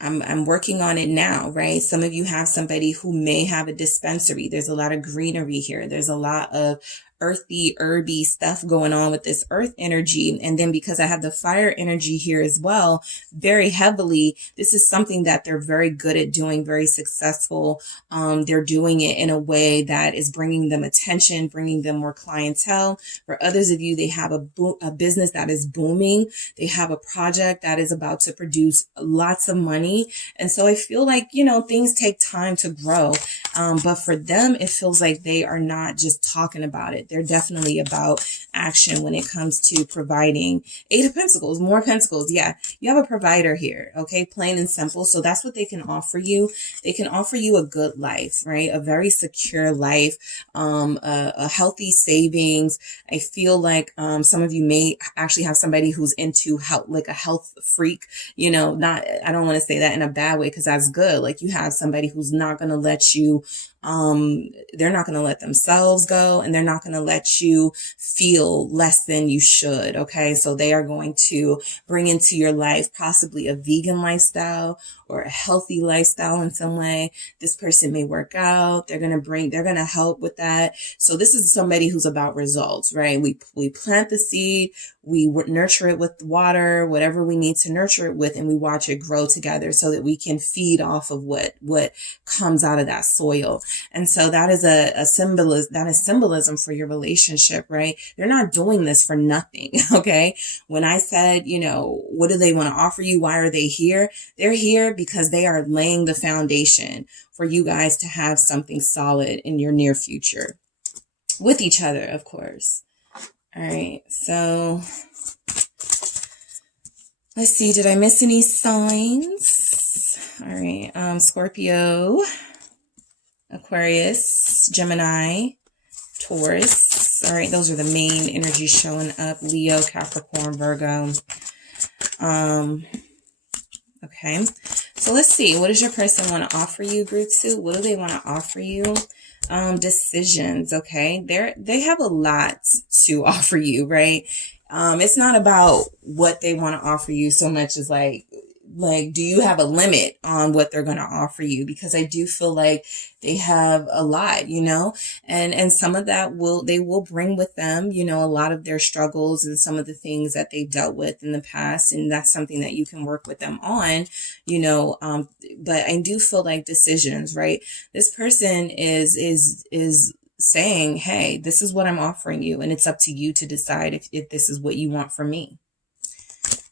I'm working on it now, right? Some of you have somebody who may have a dispensary. There's a lot of greenery here. There's a lot of earthy, herby stuff going on with this earth energy. And then because I have the fire energy here as well, very heavily, this is something that they're very good at doing, very successful. They're doing it in a way that is bringing them attention, bringing them more clientele. For others of you, they have a business that is booming. They have a project that is about to produce lots of money. And so I feel like, you know, things take time to grow. But for them, it feels like they are not just talking about it. They're definitely about action when it comes to providing. Eight of Pentacles, more Pentacles. Yeah, you have a provider here, okay? Plain and simple. So that's what they can offer you. They can offer you a good life, right? A very secure life, a healthy savings. I feel like some of you may actually have somebody who's into health, like a health freak, you know, not, I don't want to say that in a bad way because that's good. Like you have somebody who's not going to let you they're not going to let themselves go, and they're not going to let you feel less than you should. Okay. So they are going to bring into your life possibly a vegan lifestyle or a healthy lifestyle in some way. This person may work out. They're going to help with that. So this is somebody who's about results, right? We plant the seed, we nurture it with water, whatever we need to nurture it with, and we watch it grow together so that we can feed off of what comes out of that soil. And so that is a symbolism for your relationship, right? They're not doing this for nothing. Okay. When I said, you know, what do they want to offer you? Why are they here? They're here because they are laying the foundation for you guys to have something solid in your near future with each other, of course. All right. So let's see. Did I miss any signs? All right. Scorpio, Aquarius, Gemini, Taurus. All right. Those are the main energies showing up. Leo, Capricorn, Virgo. Okay. So let's see. What does your person want to offer you, group 2? What do they want to offer you? Decisions. Okay. They have a lot to offer you, right? It's not about what they want to offer you so much as like, do you have a limit on what they're going to offer you? Because I do feel like they have a lot, you know, and some of that they will bring with them, you know, a lot of their struggles and some of the things that they've dealt with in the past. And that's something that you can work with them on, you know, but I do feel like decisions, right? This person is saying, hey, this is what I'm offering you. And it's up to you to decide if this is what you want from me.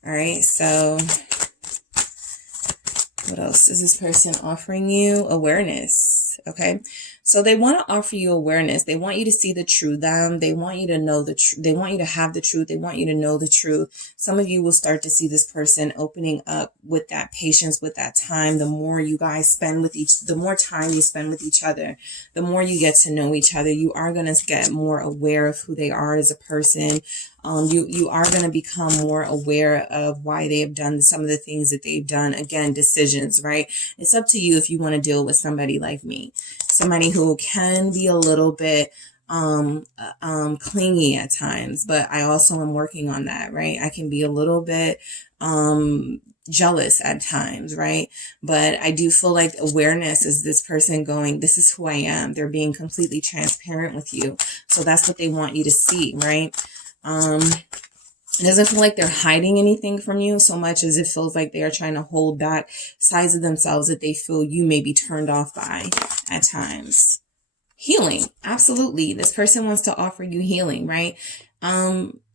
All right. So what else is this person offering you? Awareness. Okay. So they want to offer you awareness. They want you to see the true them. They want you to know the truth. They want you to have the truth. They want you to know the truth. Some of you will start to see this person opening up with that patience, with that time. The more you guys spend with the more time you spend with each other, the more you get to know each other. You are going to get more aware of who they are as a person. You are going to become more aware of why they have done some of the things that they've done. Again, decisions, right? It's up to you if you want to deal with somebody like me, somebody who can be a little bit clingy at times, but I also am working on that, right? I can be a little bit jealous at times, right? But I do feel like awareness is this person going, this is who I am. They're being completely transparent with you. So that's what they want you to see, right? It doesn't feel like they're hiding anything from you so much as it feels like they are trying to hold back sides of themselves that they feel you may be turned off by at times. Healing. Absolutely. This person wants to offer you healing, right?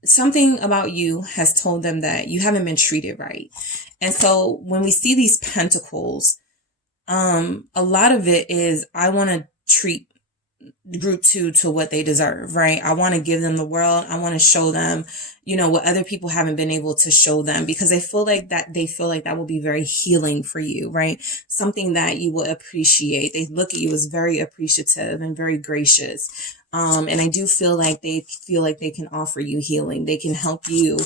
Something about you has told them that you haven't been treated right. And so when we see these pentacles, a lot of it is, I want to treat group 2 to what they deserve, right? I want to give them the world. I want to show them, you know, what other people haven't been able to show them, because they feel like that will be very healing for you, right? Something that you will appreciate. They look at you as very appreciative and very gracious. And I do feel like they can offer you healing. They can help you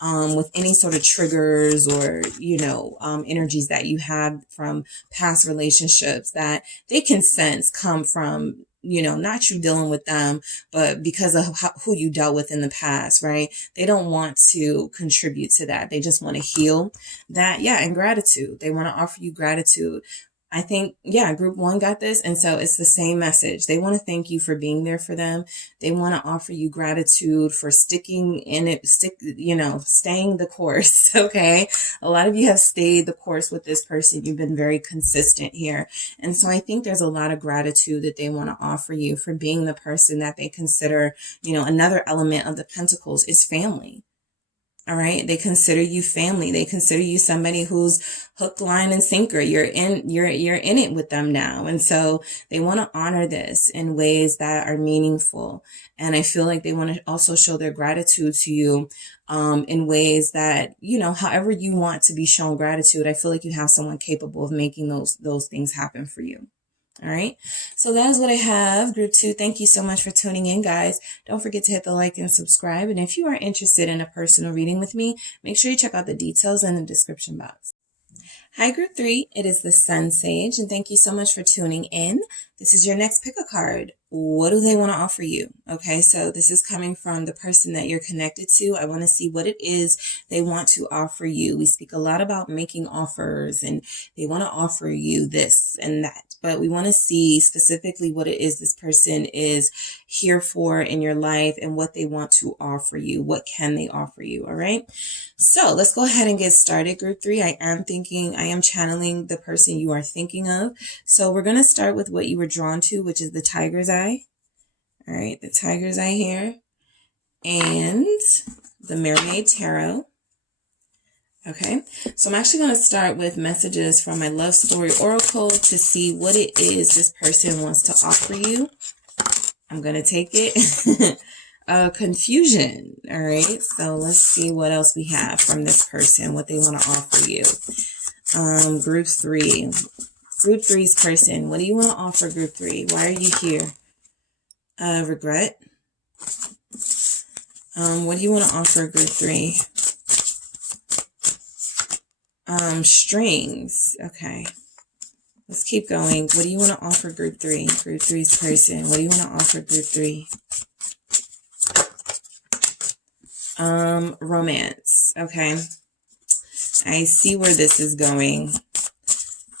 with any sort of triggers or, you know, energies that you had from past relationships that they can sense come from you know, not you dealing with them, but because of who you dealt with in the past, right? They don't want to contribute to that. They just want to heal that. Yeah. And gratitude. They want to offer you gratitude. I think, yeah, group one got this. And so it's the same message. They want to thank you for being there for them. They want to offer you gratitude for sticking in it, staying the course. Okay. A lot of you have stayed the course with this person. You've been very consistent here. And so I think there's a lot of gratitude that they want to offer you for being the person that they consider, another element of the Pentacles is family. All right. They consider you family. They consider you somebody who's hook, line, and sinker. You're in it with them now. And so they want to honor this in ways that are meaningful. And I feel like they want to also show their gratitude to you, in ways that, however you want to be shown gratitude. I feel like you have someone capable of making those things happen for you. All right. So that is what I have. Group 2. Thank you so much for tuning in, guys. Don't forget to hit the like and subscribe. And if you are interested in a personal reading with me, make sure you check out the details in the description box. Hi, Group 3. It is the SunSage, and thank you so much for tuning in. This is your next pick a card. What do they want to offer you? Okay, so this is coming from the person that you're connected to. I want to see what it is they want to offer you. We speak a lot about making offers, and they want to offer you this and that. But we want to see specifically what it is this person is here for in your life and what they want to offer you. What can they offer you? All right. So let's go ahead and get started. Group 3, I am channeling the person you are thinking of. So we're going to start with what you were drawn to, which is the tiger's eye. All right. The tiger's eye here and the Mermaid tarot. Okay, so I'm actually going to start with messages from my Love Story Oracle to see what it is this person wants to offer you. I'm going to take it. Confusion. All right, so let's see what else we have from this person, what they want to offer you. Group 3. Group 3's person, what do you want to offer Group 3? Why are you here? Regret. What do you want to offer Group 3? Strings. Okay. Let's keep going. What do you want to offer Group 3? Group 3's person. What do you want to offer Group 3? Romance. Okay. I see where this is going.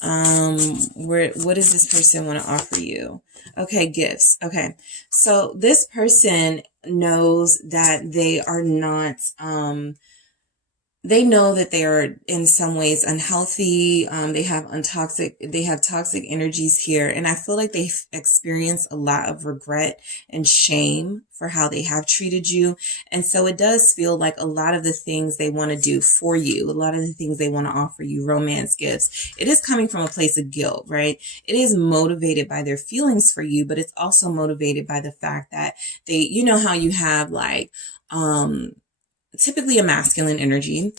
What does this person want to offer you? Okay, gifts. Okay. So this person knows that they are not, they know that they are in some ways unhealthy. They have toxic energies here. And I feel like they've experienced a lot of regret and shame for how they have treated you. And so it does feel like a lot of the things they want to do for you, a lot of the things they want to offer you, romance gifts, it is coming from a place of guilt, right? It is motivated by their feelings for you, but it's also motivated by the fact that they, how you have like, typically a masculine energy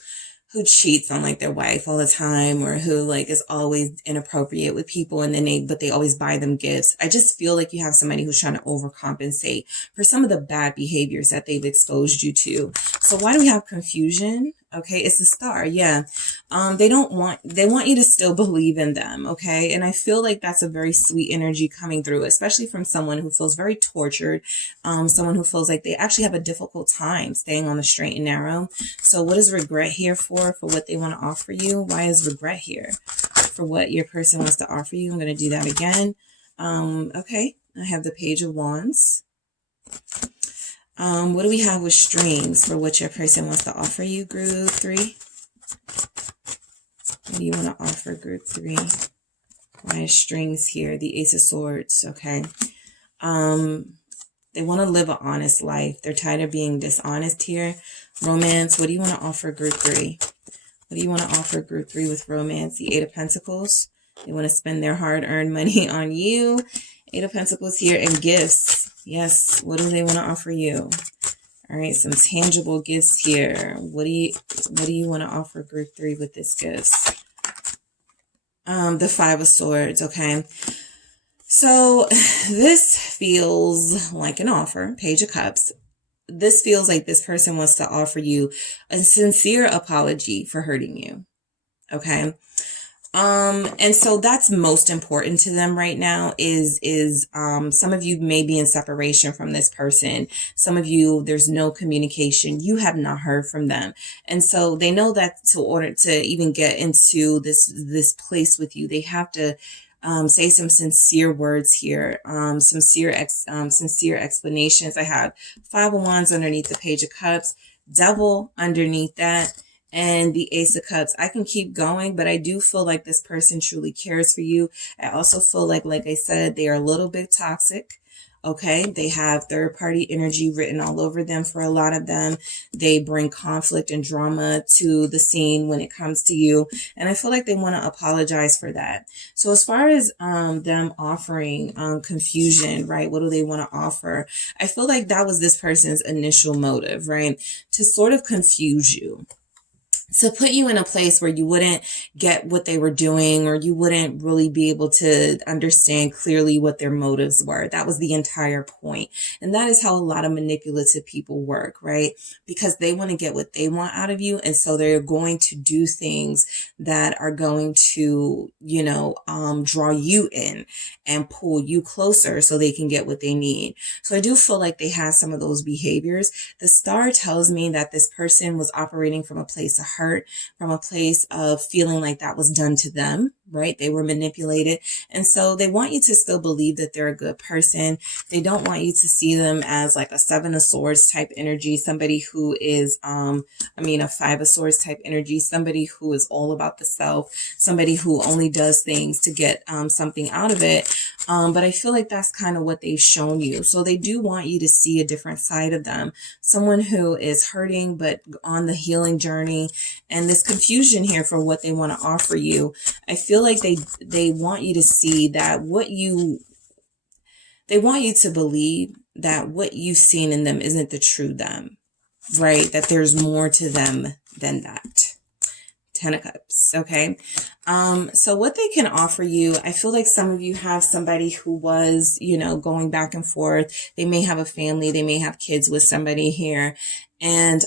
who cheats on like their wife all the time, or who like is always inappropriate with people, and then but they always buy them gifts. I just feel like you have somebody who's trying to overcompensate for some of the bad behaviors that they've exposed you to. So why do we have confusion? Okay, it's the star. Yeah. They want you to still believe in them. Okay. And I feel like that's a very sweet energy coming through, especially from someone who feels very tortured. Someone who feels like they actually have a difficult time staying on the straight and narrow. So what is regret here for what they want to offer you? Why is regret here for what your person wants to offer you? I'm going to do that again. Okay. I have the Page of Wands. What do we have with strings for what your person wants to offer you, Group 3? What do you want to offer, Group 3? Why is strings here? The Ace of Swords, okay. They want to live an honest life. They're tired of being dishonest here. Romance, what do you want to offer, Group 3? What do you want to offer, Group 3, with romance? The Eight of Pentacles. They want to spend their hard-earned money on you. Eight of Pentacles here, and gifts. Yes, what do they want to offer you? All right, some tangible gifts here. What do you want to offer Group 3 with this gifts? The Five of Swords, okay. So this feels like an offer. Page of Cups. This feels like this person wants to offer you a sincere apology for hurting you. Okay. And so that's most important to them right now is some of you may be in separation from this person. Some of you, there's no communication. You have not heard from them. And so they know that to order to even get into this place with you, they have to say some sincere words here, sincere explanations. I have Five of Wands underneath the Page of Cups, Devil underneath that, and the Ace of Cups. I can keep going, but I do feel like this person truly cares for you. I also feel like I said, they are a little bit toxic. Okay, they have third party energy written all over them for a lot of them. They bring conflict and drama to the scene when it comes to you. And I feel like they want to apologize for that. So as far as them offering confusion, right? What do they want to offer? I feel like that was this person's initial motive, right? To sort of confuse you, to put you in a place where you wouldn't get what they were doing, or you wouldn't really be able to understand clearly what their motives were. That was the entire point. And that is how a lot of manipulative people work, right? Because they want to get what they want out of you. And so they're going to do things that are going to, draw you in and pull you closer so they can get what they need. So I do feel like they have some of those behaviors. The star tells me that this person was operating from a place of hurt, from a place of feeling like that was done to them, right? They were manipulated. And so they want you to still believe that they're a good person. They don't want you to see them as like a Seven of Swords type energy, somebody who is, a Five of Swords type energy, somebody who is all about the self, somebody who only does things to get something out of it. But I feel like that's kind of what they've shown you. So they do want you to see a different side of them, someone who is hurting, but on the healing journey. And this confusion here for what they want to offer you, I feel like they want you to see that they want you to believe that what you've seen in them isn't the true them, right? That there's more to them than that. Ten of Cups. Okay. So what they can offer you, I feel like some of you have somebody who was, going back and forth. They may have a family. They may have kids with somebody here. And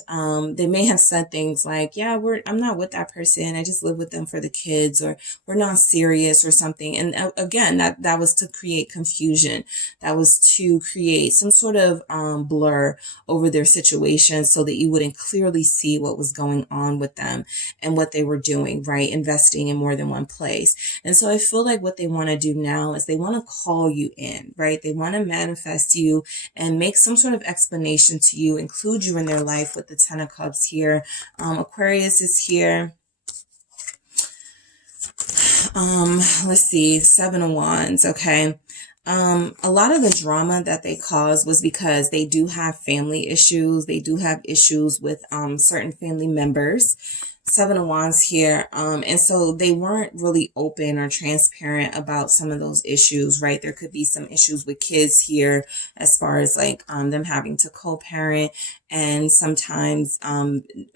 they may have said things like, yeah, I'm not with that person. I just live with them for the kids, or we're not serious or something. And again, that was to create confusion. That was to create some sort of blur over their situation so that you wouldn't clearly see what was going on with them and what they were doing, right? Investing in more than one place. And so I feel like what they want to do now is they want to call you in, right? They want to manifest you and make some sort of explanation to you, include you in their life with the Ten of Cups here. Aquarius is here. Let's see, Seven of Wands. Okay. A lot of the drama that they caused was because they do have family issues. They do have issues with certain family members. Seven of Wands here. And so they weren't really open or transparent about some of those issues, right? There could be some issues with kids here as far as like them having to co-parent, and sometimes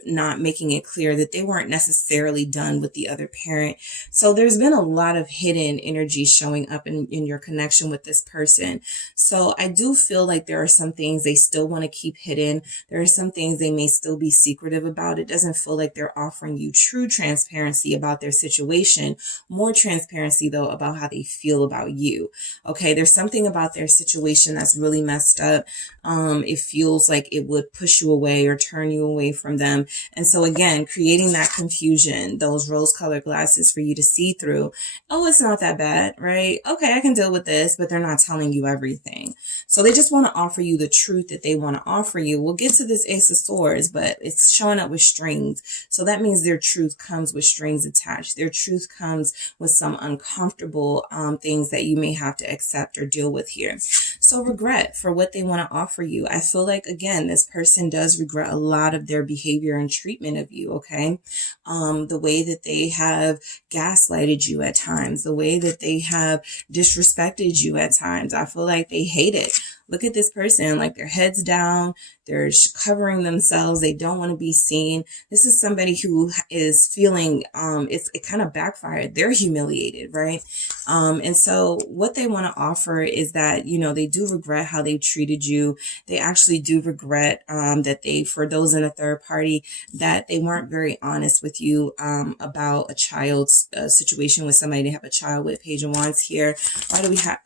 not making it clear that they weren't necessarily done with the other parent. So there's been a lot of hidden energy showing up in your connection with this person. So I do feel like there are some things they still want to keep hidden. There are some things they may still be secretive about. It doesn't feel like they're offering you true transparency about their situation. More transparency, though, about how they feel about you. Okay, there's something about their situation that's really messed up. It feels like it would push you away or turn you away from them. And so again, creating that confusion, those rose-colored glasses for you to see through. Oh, it's not that bad, right? Okay, I can deal with this, but they're not telling you everything. So they just want to offer you the truth that they want to offer you. We'll get to this Ace of Swords, but it's showing up with strings. So that means their truth comes with strings attached. Their truth comes with some uncomfortable things that you may have to accept or deal with here. So regret for what they want to offer you. I feel like, again, this person does regret a lot of their behavior and treatment of you, okay? The way that they have gaslighted you at times, the way that they have disrespected you at times. I feel like they hate it. Look at this person, like their heads down, they're covering themselves, they don't want to be seen. This is somebody who is feeling, it kind of backfired. They're humiliated, right? And so what they want to offer is that, you know, they do regret how they treated you. They actually do regret that they, for those in a third party, that they weren't very honest with you about a child's situation with somebody they have a child with. Page of Wands here. Why do we have...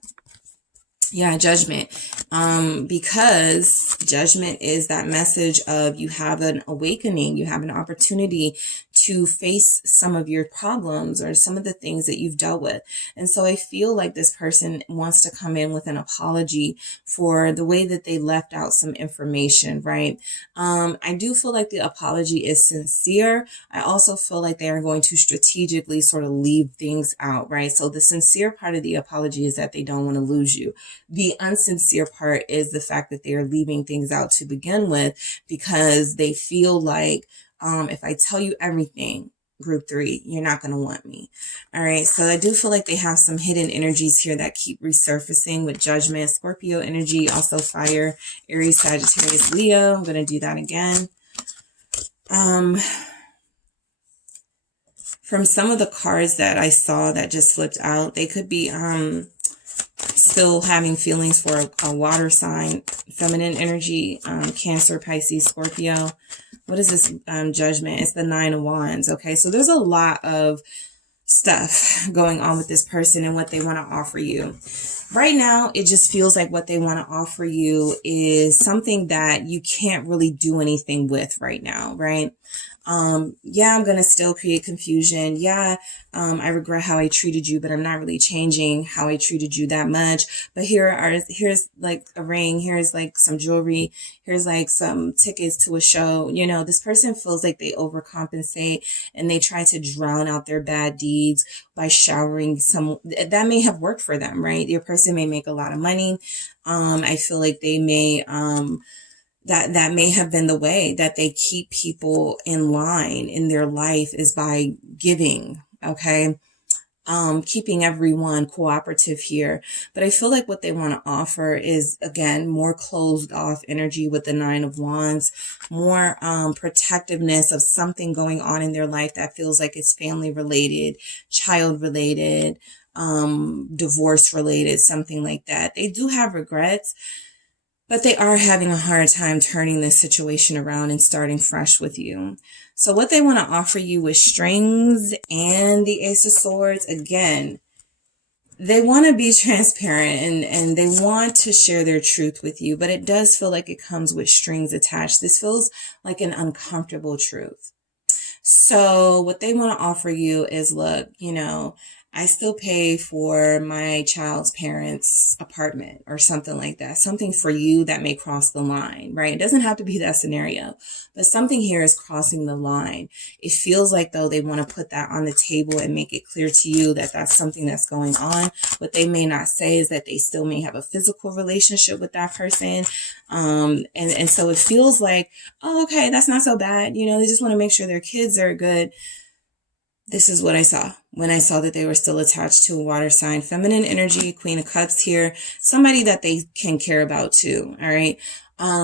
Yeah, judgment. Because judgment is that message of you have an awakening, you have an opportunity to face some of your problems or some of the things that you've dealt with. And so I feel like this person wants to come in with an apology for the way that they left out some information, right? I do feel like the apology is sincere. I also feel like they are going to strategically sort of leave things out, right? So the sincere part of the apology is that they don't want to lose you. The unsincere part is the fact that they are leaving things out to begin with because they feel like, if I tell you everything, group 3, you're not going to want me. All right. So I do feel like they have some hidden energies here that keep resurfacing with judgment, Scorpio energy, also fire, Aries, Sagittarius, Leo. I'm going to do that again. From some of the cards that I saw that just flipped out, they could be, still having feelings for a water sign, feminine energy, Cancer, Pisces, Scorpio. What is this judgment? It's the 9 of Wands. Okay, so there's a lot of stuff going on with this person and what they want to offer you. Right now, it just feels like what they want to offer you is something that you can't really do anything with right now, right? Yeah, I'm going to still create confusion. Yeah, I regret how I treated you, but I'm not really changing how I treated you that much. But here's like a ring. Here's like some jewelry. Here's like some tickets to a show. You know, this person feels like they overcompensate and they try to drown out their bad deeds by showering some, that may have worked for them, right? Your person may make a lot of money. I feel like they may, that may have been the way that they keep people in line in their life is by giving, okay? Keeping everyone cooperative here. But I feel like what they want to offer is, again, more closed off energy with the 9 of Wands, more protectiveness of something going on in their life that feels like it's family related, child related, divorce related, something like that. They do have regrets, but they are having a hard time turning this situation around and starting fresh with you. So what they want to offer you is strings and the Ace of Swords. Again, they want to be transparent and they want to share their truth with you, but it does feel like it comes with strings attached. This feels like an uncomfortable truth. So what they want to offer you is, look, you know, I still pay for my child's parents' apartment or something like that. Something for you that may cross the line, right? It doesn't have to be that scenario, but something here is crossing the line. It feels like, though, they want to put that on the table and make it clear to you that that's something that's going on. What they may not say is that they still may have a physical relationship with that person. And so it feels like, oh, okay, that's not so bad. You know, they just want to make sure their kids are good. This is what I saw when I saw that they were still attached to a water sign. Feminine energy, Queen of Cups here. Somebody that they can care about too, all right?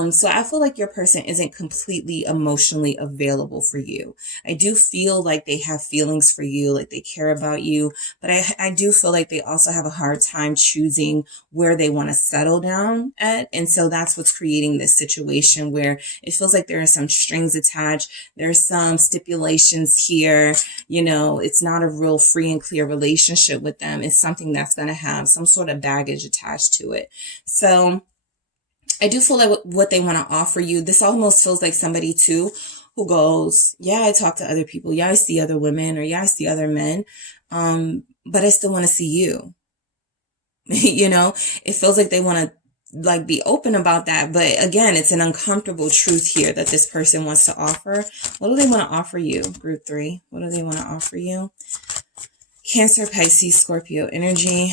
So I feel like your person isn't completely emotionally available for you. I do feel like they have feelings for you, like they care about you, but I do feel like they also have a hard time choosing where they want to settle down at. And so that's what's creating this situation where it feels like there are some strings attached. There's some stipulations here. You know, it's not a real free and clear relationship with them. It's something that's going to have some sort of baggage attached to it. So I do feel like what they want to offer you, this almost feels like somebody too who goes, yeah, I talk to other people. Yeah, I see other women, or yeah, I see other men. But I still want to see you. You know, it feels like they want to like be open about that. But again, it's an uncomfortable truth here that this person wants to offer. What do they want to offer you? Group 3. What do they want to offer you? Cancer, Pisces, Scorpio energy.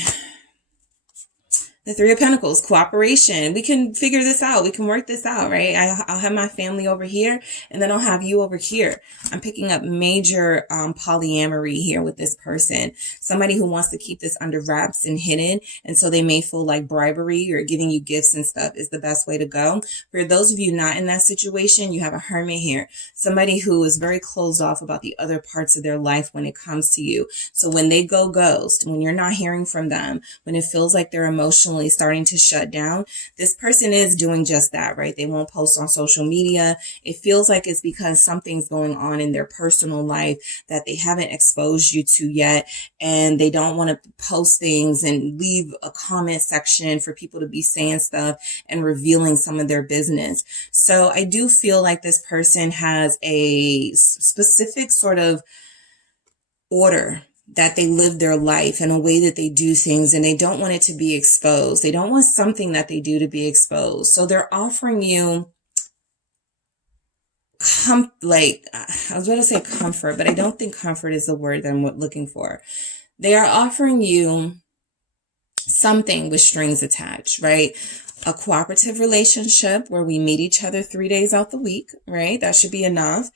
The Three of Pentacles, cooperation. We can figure this out. We can work this out, right? I'll have my family over here, and then I'll have you over here. I'm picking up major polyamory here with this person. Somebody who wants to keep this under wraps and hidden, and so they may feel like bribery or giving you gifts and stuff is the best way to go. For those of you not in that situation, you have a Hermit here. Somebody who is very closed off about the other parts of their life when it comes to you. So when they go ghost, when you're not hearing from them, when it feels like they're emotionally starting to shut down, this person is doing just that, right? They won't post on social media. It feels like it's because something's going on in their personal life that they haven't exposed you to yet, and they don't want to post things and leave a comment section for people to be saying stuff and revealing some of their business. So I do feel like this person has a specific sort of order that they live their life in a way that they do things, and they don't want it to be exposed. They don't want something that they do to be exposed. So they're offering you I was going to say comfort, but I don't think comfort is the word that I'm looking for. They are offering you something with strings attached, right? A cooperative relationship where we meet each other 3 days out the week, right? That should be enough.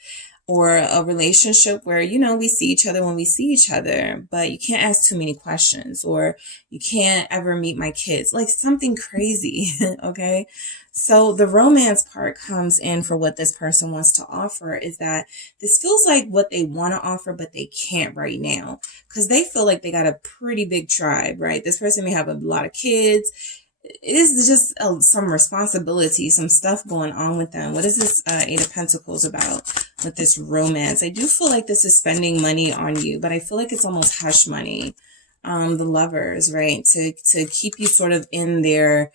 Or a relationship where, we see each other when we see each other, but you can't ask too many questions, or you can't ever meet my kids, like something crazy. Okay. So the romance part comes in for what this person wants to offer is that this feels like what they want to offer, but they can't right now because they feel like they got a pretty big tribe, right? This person may have a lot of kids. It is just some responsibility, some stuff going on with them. What is this Eight of Pentacles about with this romance? I do feel like this is spending money on you, but I feel like it's almost hush money. The Lovers, right? To keep you sort of in there,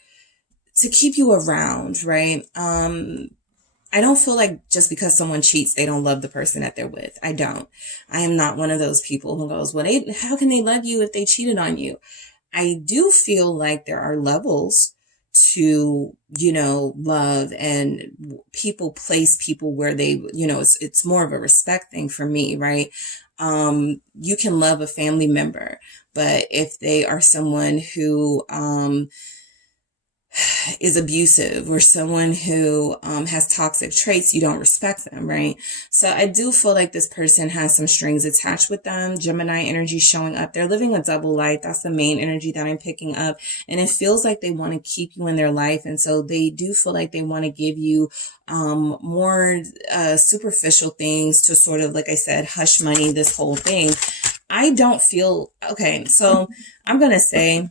to keep you around, right? I don't feel like just because someone cheats, they don't love the person that they're with. I don't. I am not one of those people who goes, well, how can they love you if they cheated on you? I do feel like there are levels to, love, and people place people where they, it's more of a respect thing for me, right? You can love a family member, but if they are someone who, is abusive, or someone who has toxic traits, you don't respect them, right? So I do feel like this person has some strings attached with them. Gemini energy showing up. They're living a double life. That's the main energy that I'm picking up. And it feels like they want to keep you in their life. And so they do feel like they want to give you more superficial things to sort of, like I said, hush money, this whole thing. I don't feel, okay, so I'm going to say,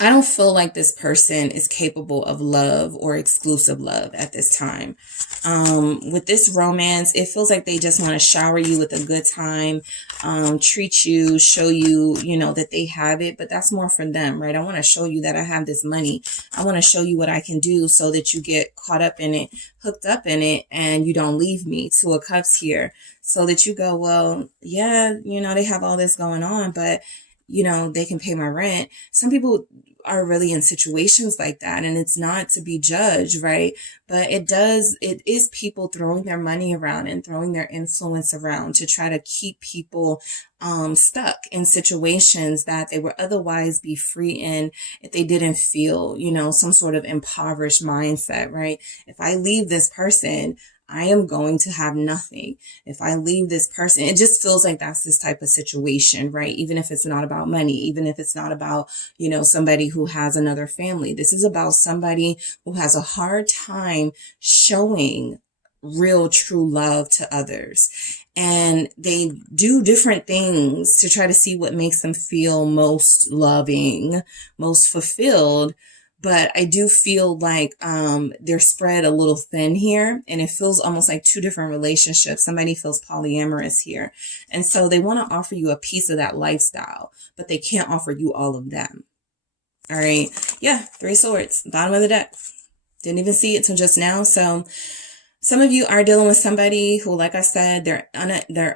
I don't feel like this person is capable of love or exclusive love at this time. With this romance, it feels like they just want to shower you with a good time, treat you, show you, that they have it, but that's more for them, right? I want to show you that I have this money. I want to show you what I can do so that you get caught up in it, hooked up in it, and you don't leave me. Two of Cups here, so that you go, well, yeah, they have all this going on, but they can pay my rent. Some people are really in situations like that, and it's not to be judged, right? But it is people throwing their money around and throwing their influence around to try to keep people stuck in situations that they would otherwise be free in if they didn't feel, some sort of impoverished mindset, right? If I leave this person, I am going to have nothing. If I leave this person, it just feels like that's this type of situation, right? Even if it's not about money, even if it's not about, somebody who has another family. This is about somebody who has a hard time showing real, true love to others. And they do different things to try to see what makes them feel most loving, most fulfilled. But I do feel like they're spread a little thin here, and it feels almost like two different relationships. Somebody feels polyamorous here. And so they want to offer you a piece of that lifestyle, but they can't offer you all of them. All right. Yeah. Three Swords, bottom of the deck. Didn't even see it till just now. So some of you are dealing with somebody who, like I said, they're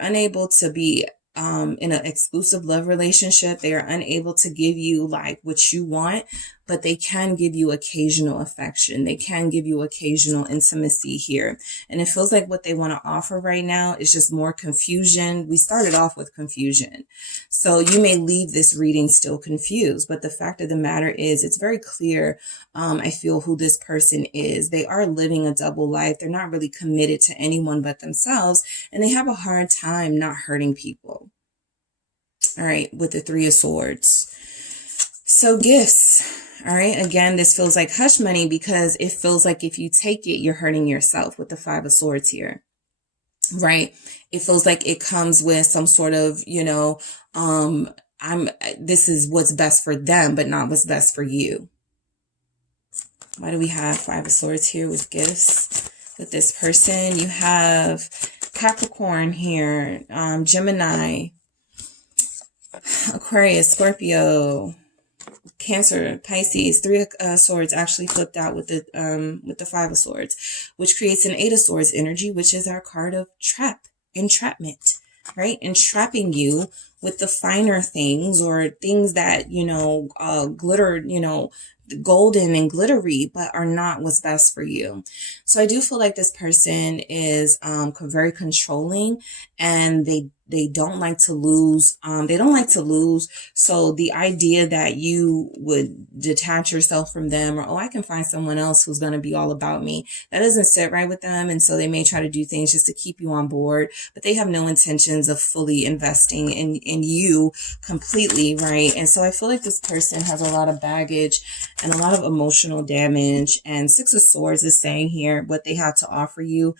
unable to be in an exclusive love relationship. They are unable to give you like what you want, but they can give you occasional affection. They can give you occasional intimacy here. And it feels like what they want to offer right now is just more confusion. We started off with confusion. So you may leave this reading still confused, but the fact of the matter is it's very clear, I feel, who this person is. They are living a double life. They're not really committed to anyone but themselves, and they have a hard time not hurting people. All right, with the Three of Swords. So gifts. All right, again, this feels like hush money because it feels like if you take it, you're hurting yourself with the Five of Swords here. Right? It feels like it comes with some sort of, this is what's best for them, but not what's best for you. Why do we have Five of Swords here with gifts with this person? You have Capricorn here, Gemini, Aquarius, Scorpio, Cancer, Pisces. Three of Swords actually flipped out with the Five of Swords, which creates an Eight of Swords energy, which is our card of entrapment, right? Entrapping you with the finer things or things that, glitter, golden and glittery, but are not what's best for you. So I do feel like this person is very controlling, and they don't like to lose. So the idea that you would detach yourself from them, or, I can find someone else who's going to be all about me, that doesn't sit right with them. And so they may try to do things just to keep you on board, but they have no intentions of fully investing in you completely, right? And so I feel like this person has a lot of baggage and a lot of emotional damage. And Six of Swords is saying here what they have to offer you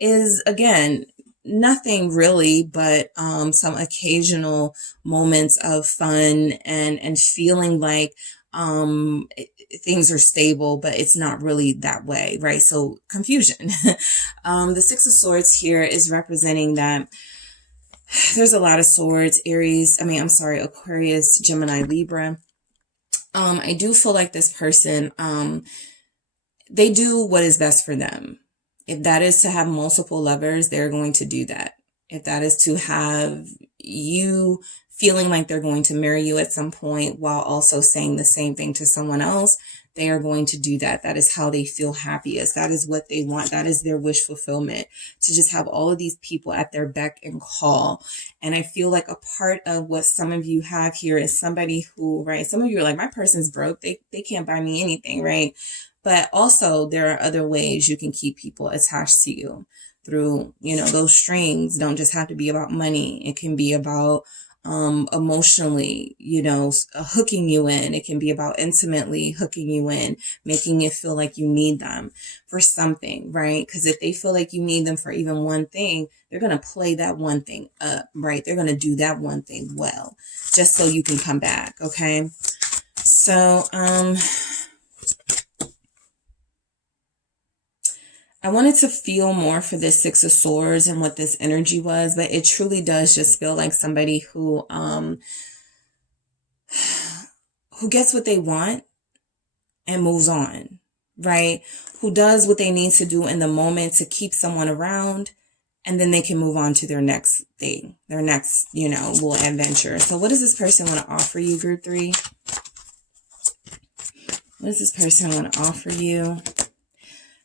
is, again, nothing really, but some occasional moments of fun and feeling like things are stable, but it's not really that way, right? So confusion. The Six of Swords here is representing that there's a lot of swords, Aquarius, Gemini, Libra. I do feel like this person, they do what is best for them. If that is to have multiple lovers, they're going to do that. If that is to have you feeling like they're going to marry you at some point while also saying the same thing to someone else, they are going to do that. That is how they feel happiest. That is what they want. That is their wish fulfillment, to just have all of these people at their beck and call. And I feel like a part of what some of you have here is somebody who, right, some of you are like, my person's broke. They can't buy me anything, right? But also there are other ways you can keep people attached to you through, those strings don't just have to be about money. It can be about emotionally, hooking you in. It can be about intimately hooking you in, making it feel like you need them for something, right? Because if they feel like you need them for even one thing, they're going to play that one thing up, right? They're going to do that one thing well, just so you can come back. Okay. So, I wanted to feel more for this Six of Swords and what this energy was, but it truly does just feel like somebody who gets what they want and moves on, right? Who does what they need to do in the moment to keep someone around, and then they can move on to their next thing, their next, little adventure. So what does this person want to offer you, Group 3? What does this person want to offer you?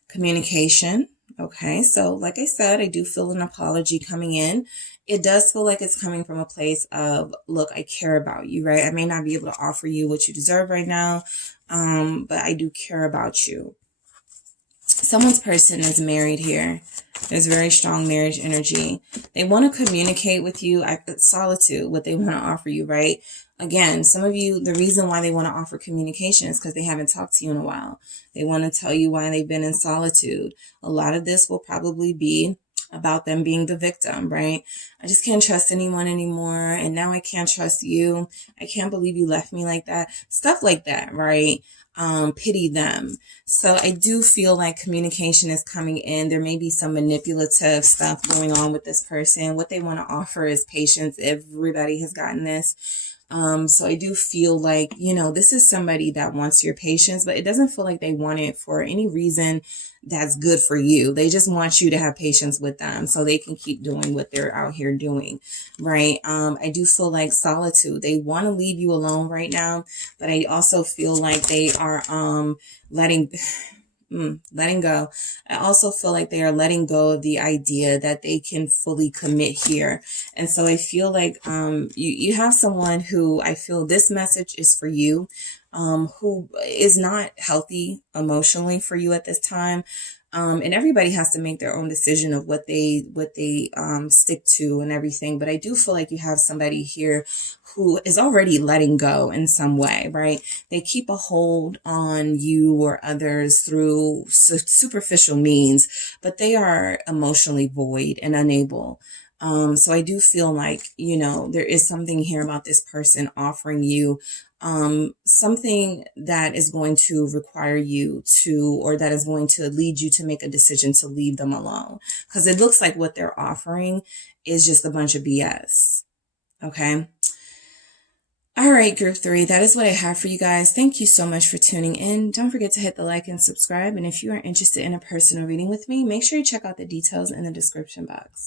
Communication. Okay, so like I said, I do feel an apology coming in. It does feel like it's coming from a place of, look, I care about you, right? I may not be able to offer you what you deserve right now, but I do care about you. Someone's person is married here. There's very strong marriage energy. They want to communicate with you. Solitude, what they want to offer you, right? Again, some of you, the reason why they want to offer communication is because they haven't talked to you in a while. They want to tell you why they've been in solitude. A lot of this will probably be about them being the victim, right? I just can't trust anyone anymore. And now I can't trust you. I can't believe you left me like that. Stuff like that, right? Pity them. So I do feel like communication is coming in. There may be some manipulative stuff going on with this person. What they want to offer is patience. Everybody has gotten this. So I do feel like, you know, this is somebody that wants your patience, but it doesn't feel like they want it for any reason that's good for you. They just want you to have patience with them so they can keep doing what they're out here doing, right? I do feel like solitude. They want to leave you alone right now, but I also feel like they are letting go. I also feel like they are letting go of the idea that they can fully commit here. And so I feel like you have someone who I feel this message is for you, who is not healthy emotionally for you at this time. And everybody has to make their own decision of what they stick to and everything. But I do feel like you have somebody here who is already letting go in some way, right? They keep a hold on you or others through superficial means, but they are emotionally void and unable. So I do feel like, you know, there is something here about this person offering you something that is going to require you to, or that is going to lead you to make a decision to leave them alone. Because it looks like what they're offering is just a bunch of BS. Okay. All right, group 3, that is what I have for you guys. Thank you so much for tuning in. Don't forget to hit the like and subscribe. And if you are interested in a personal reading with me, make sure you check out the details in the description box.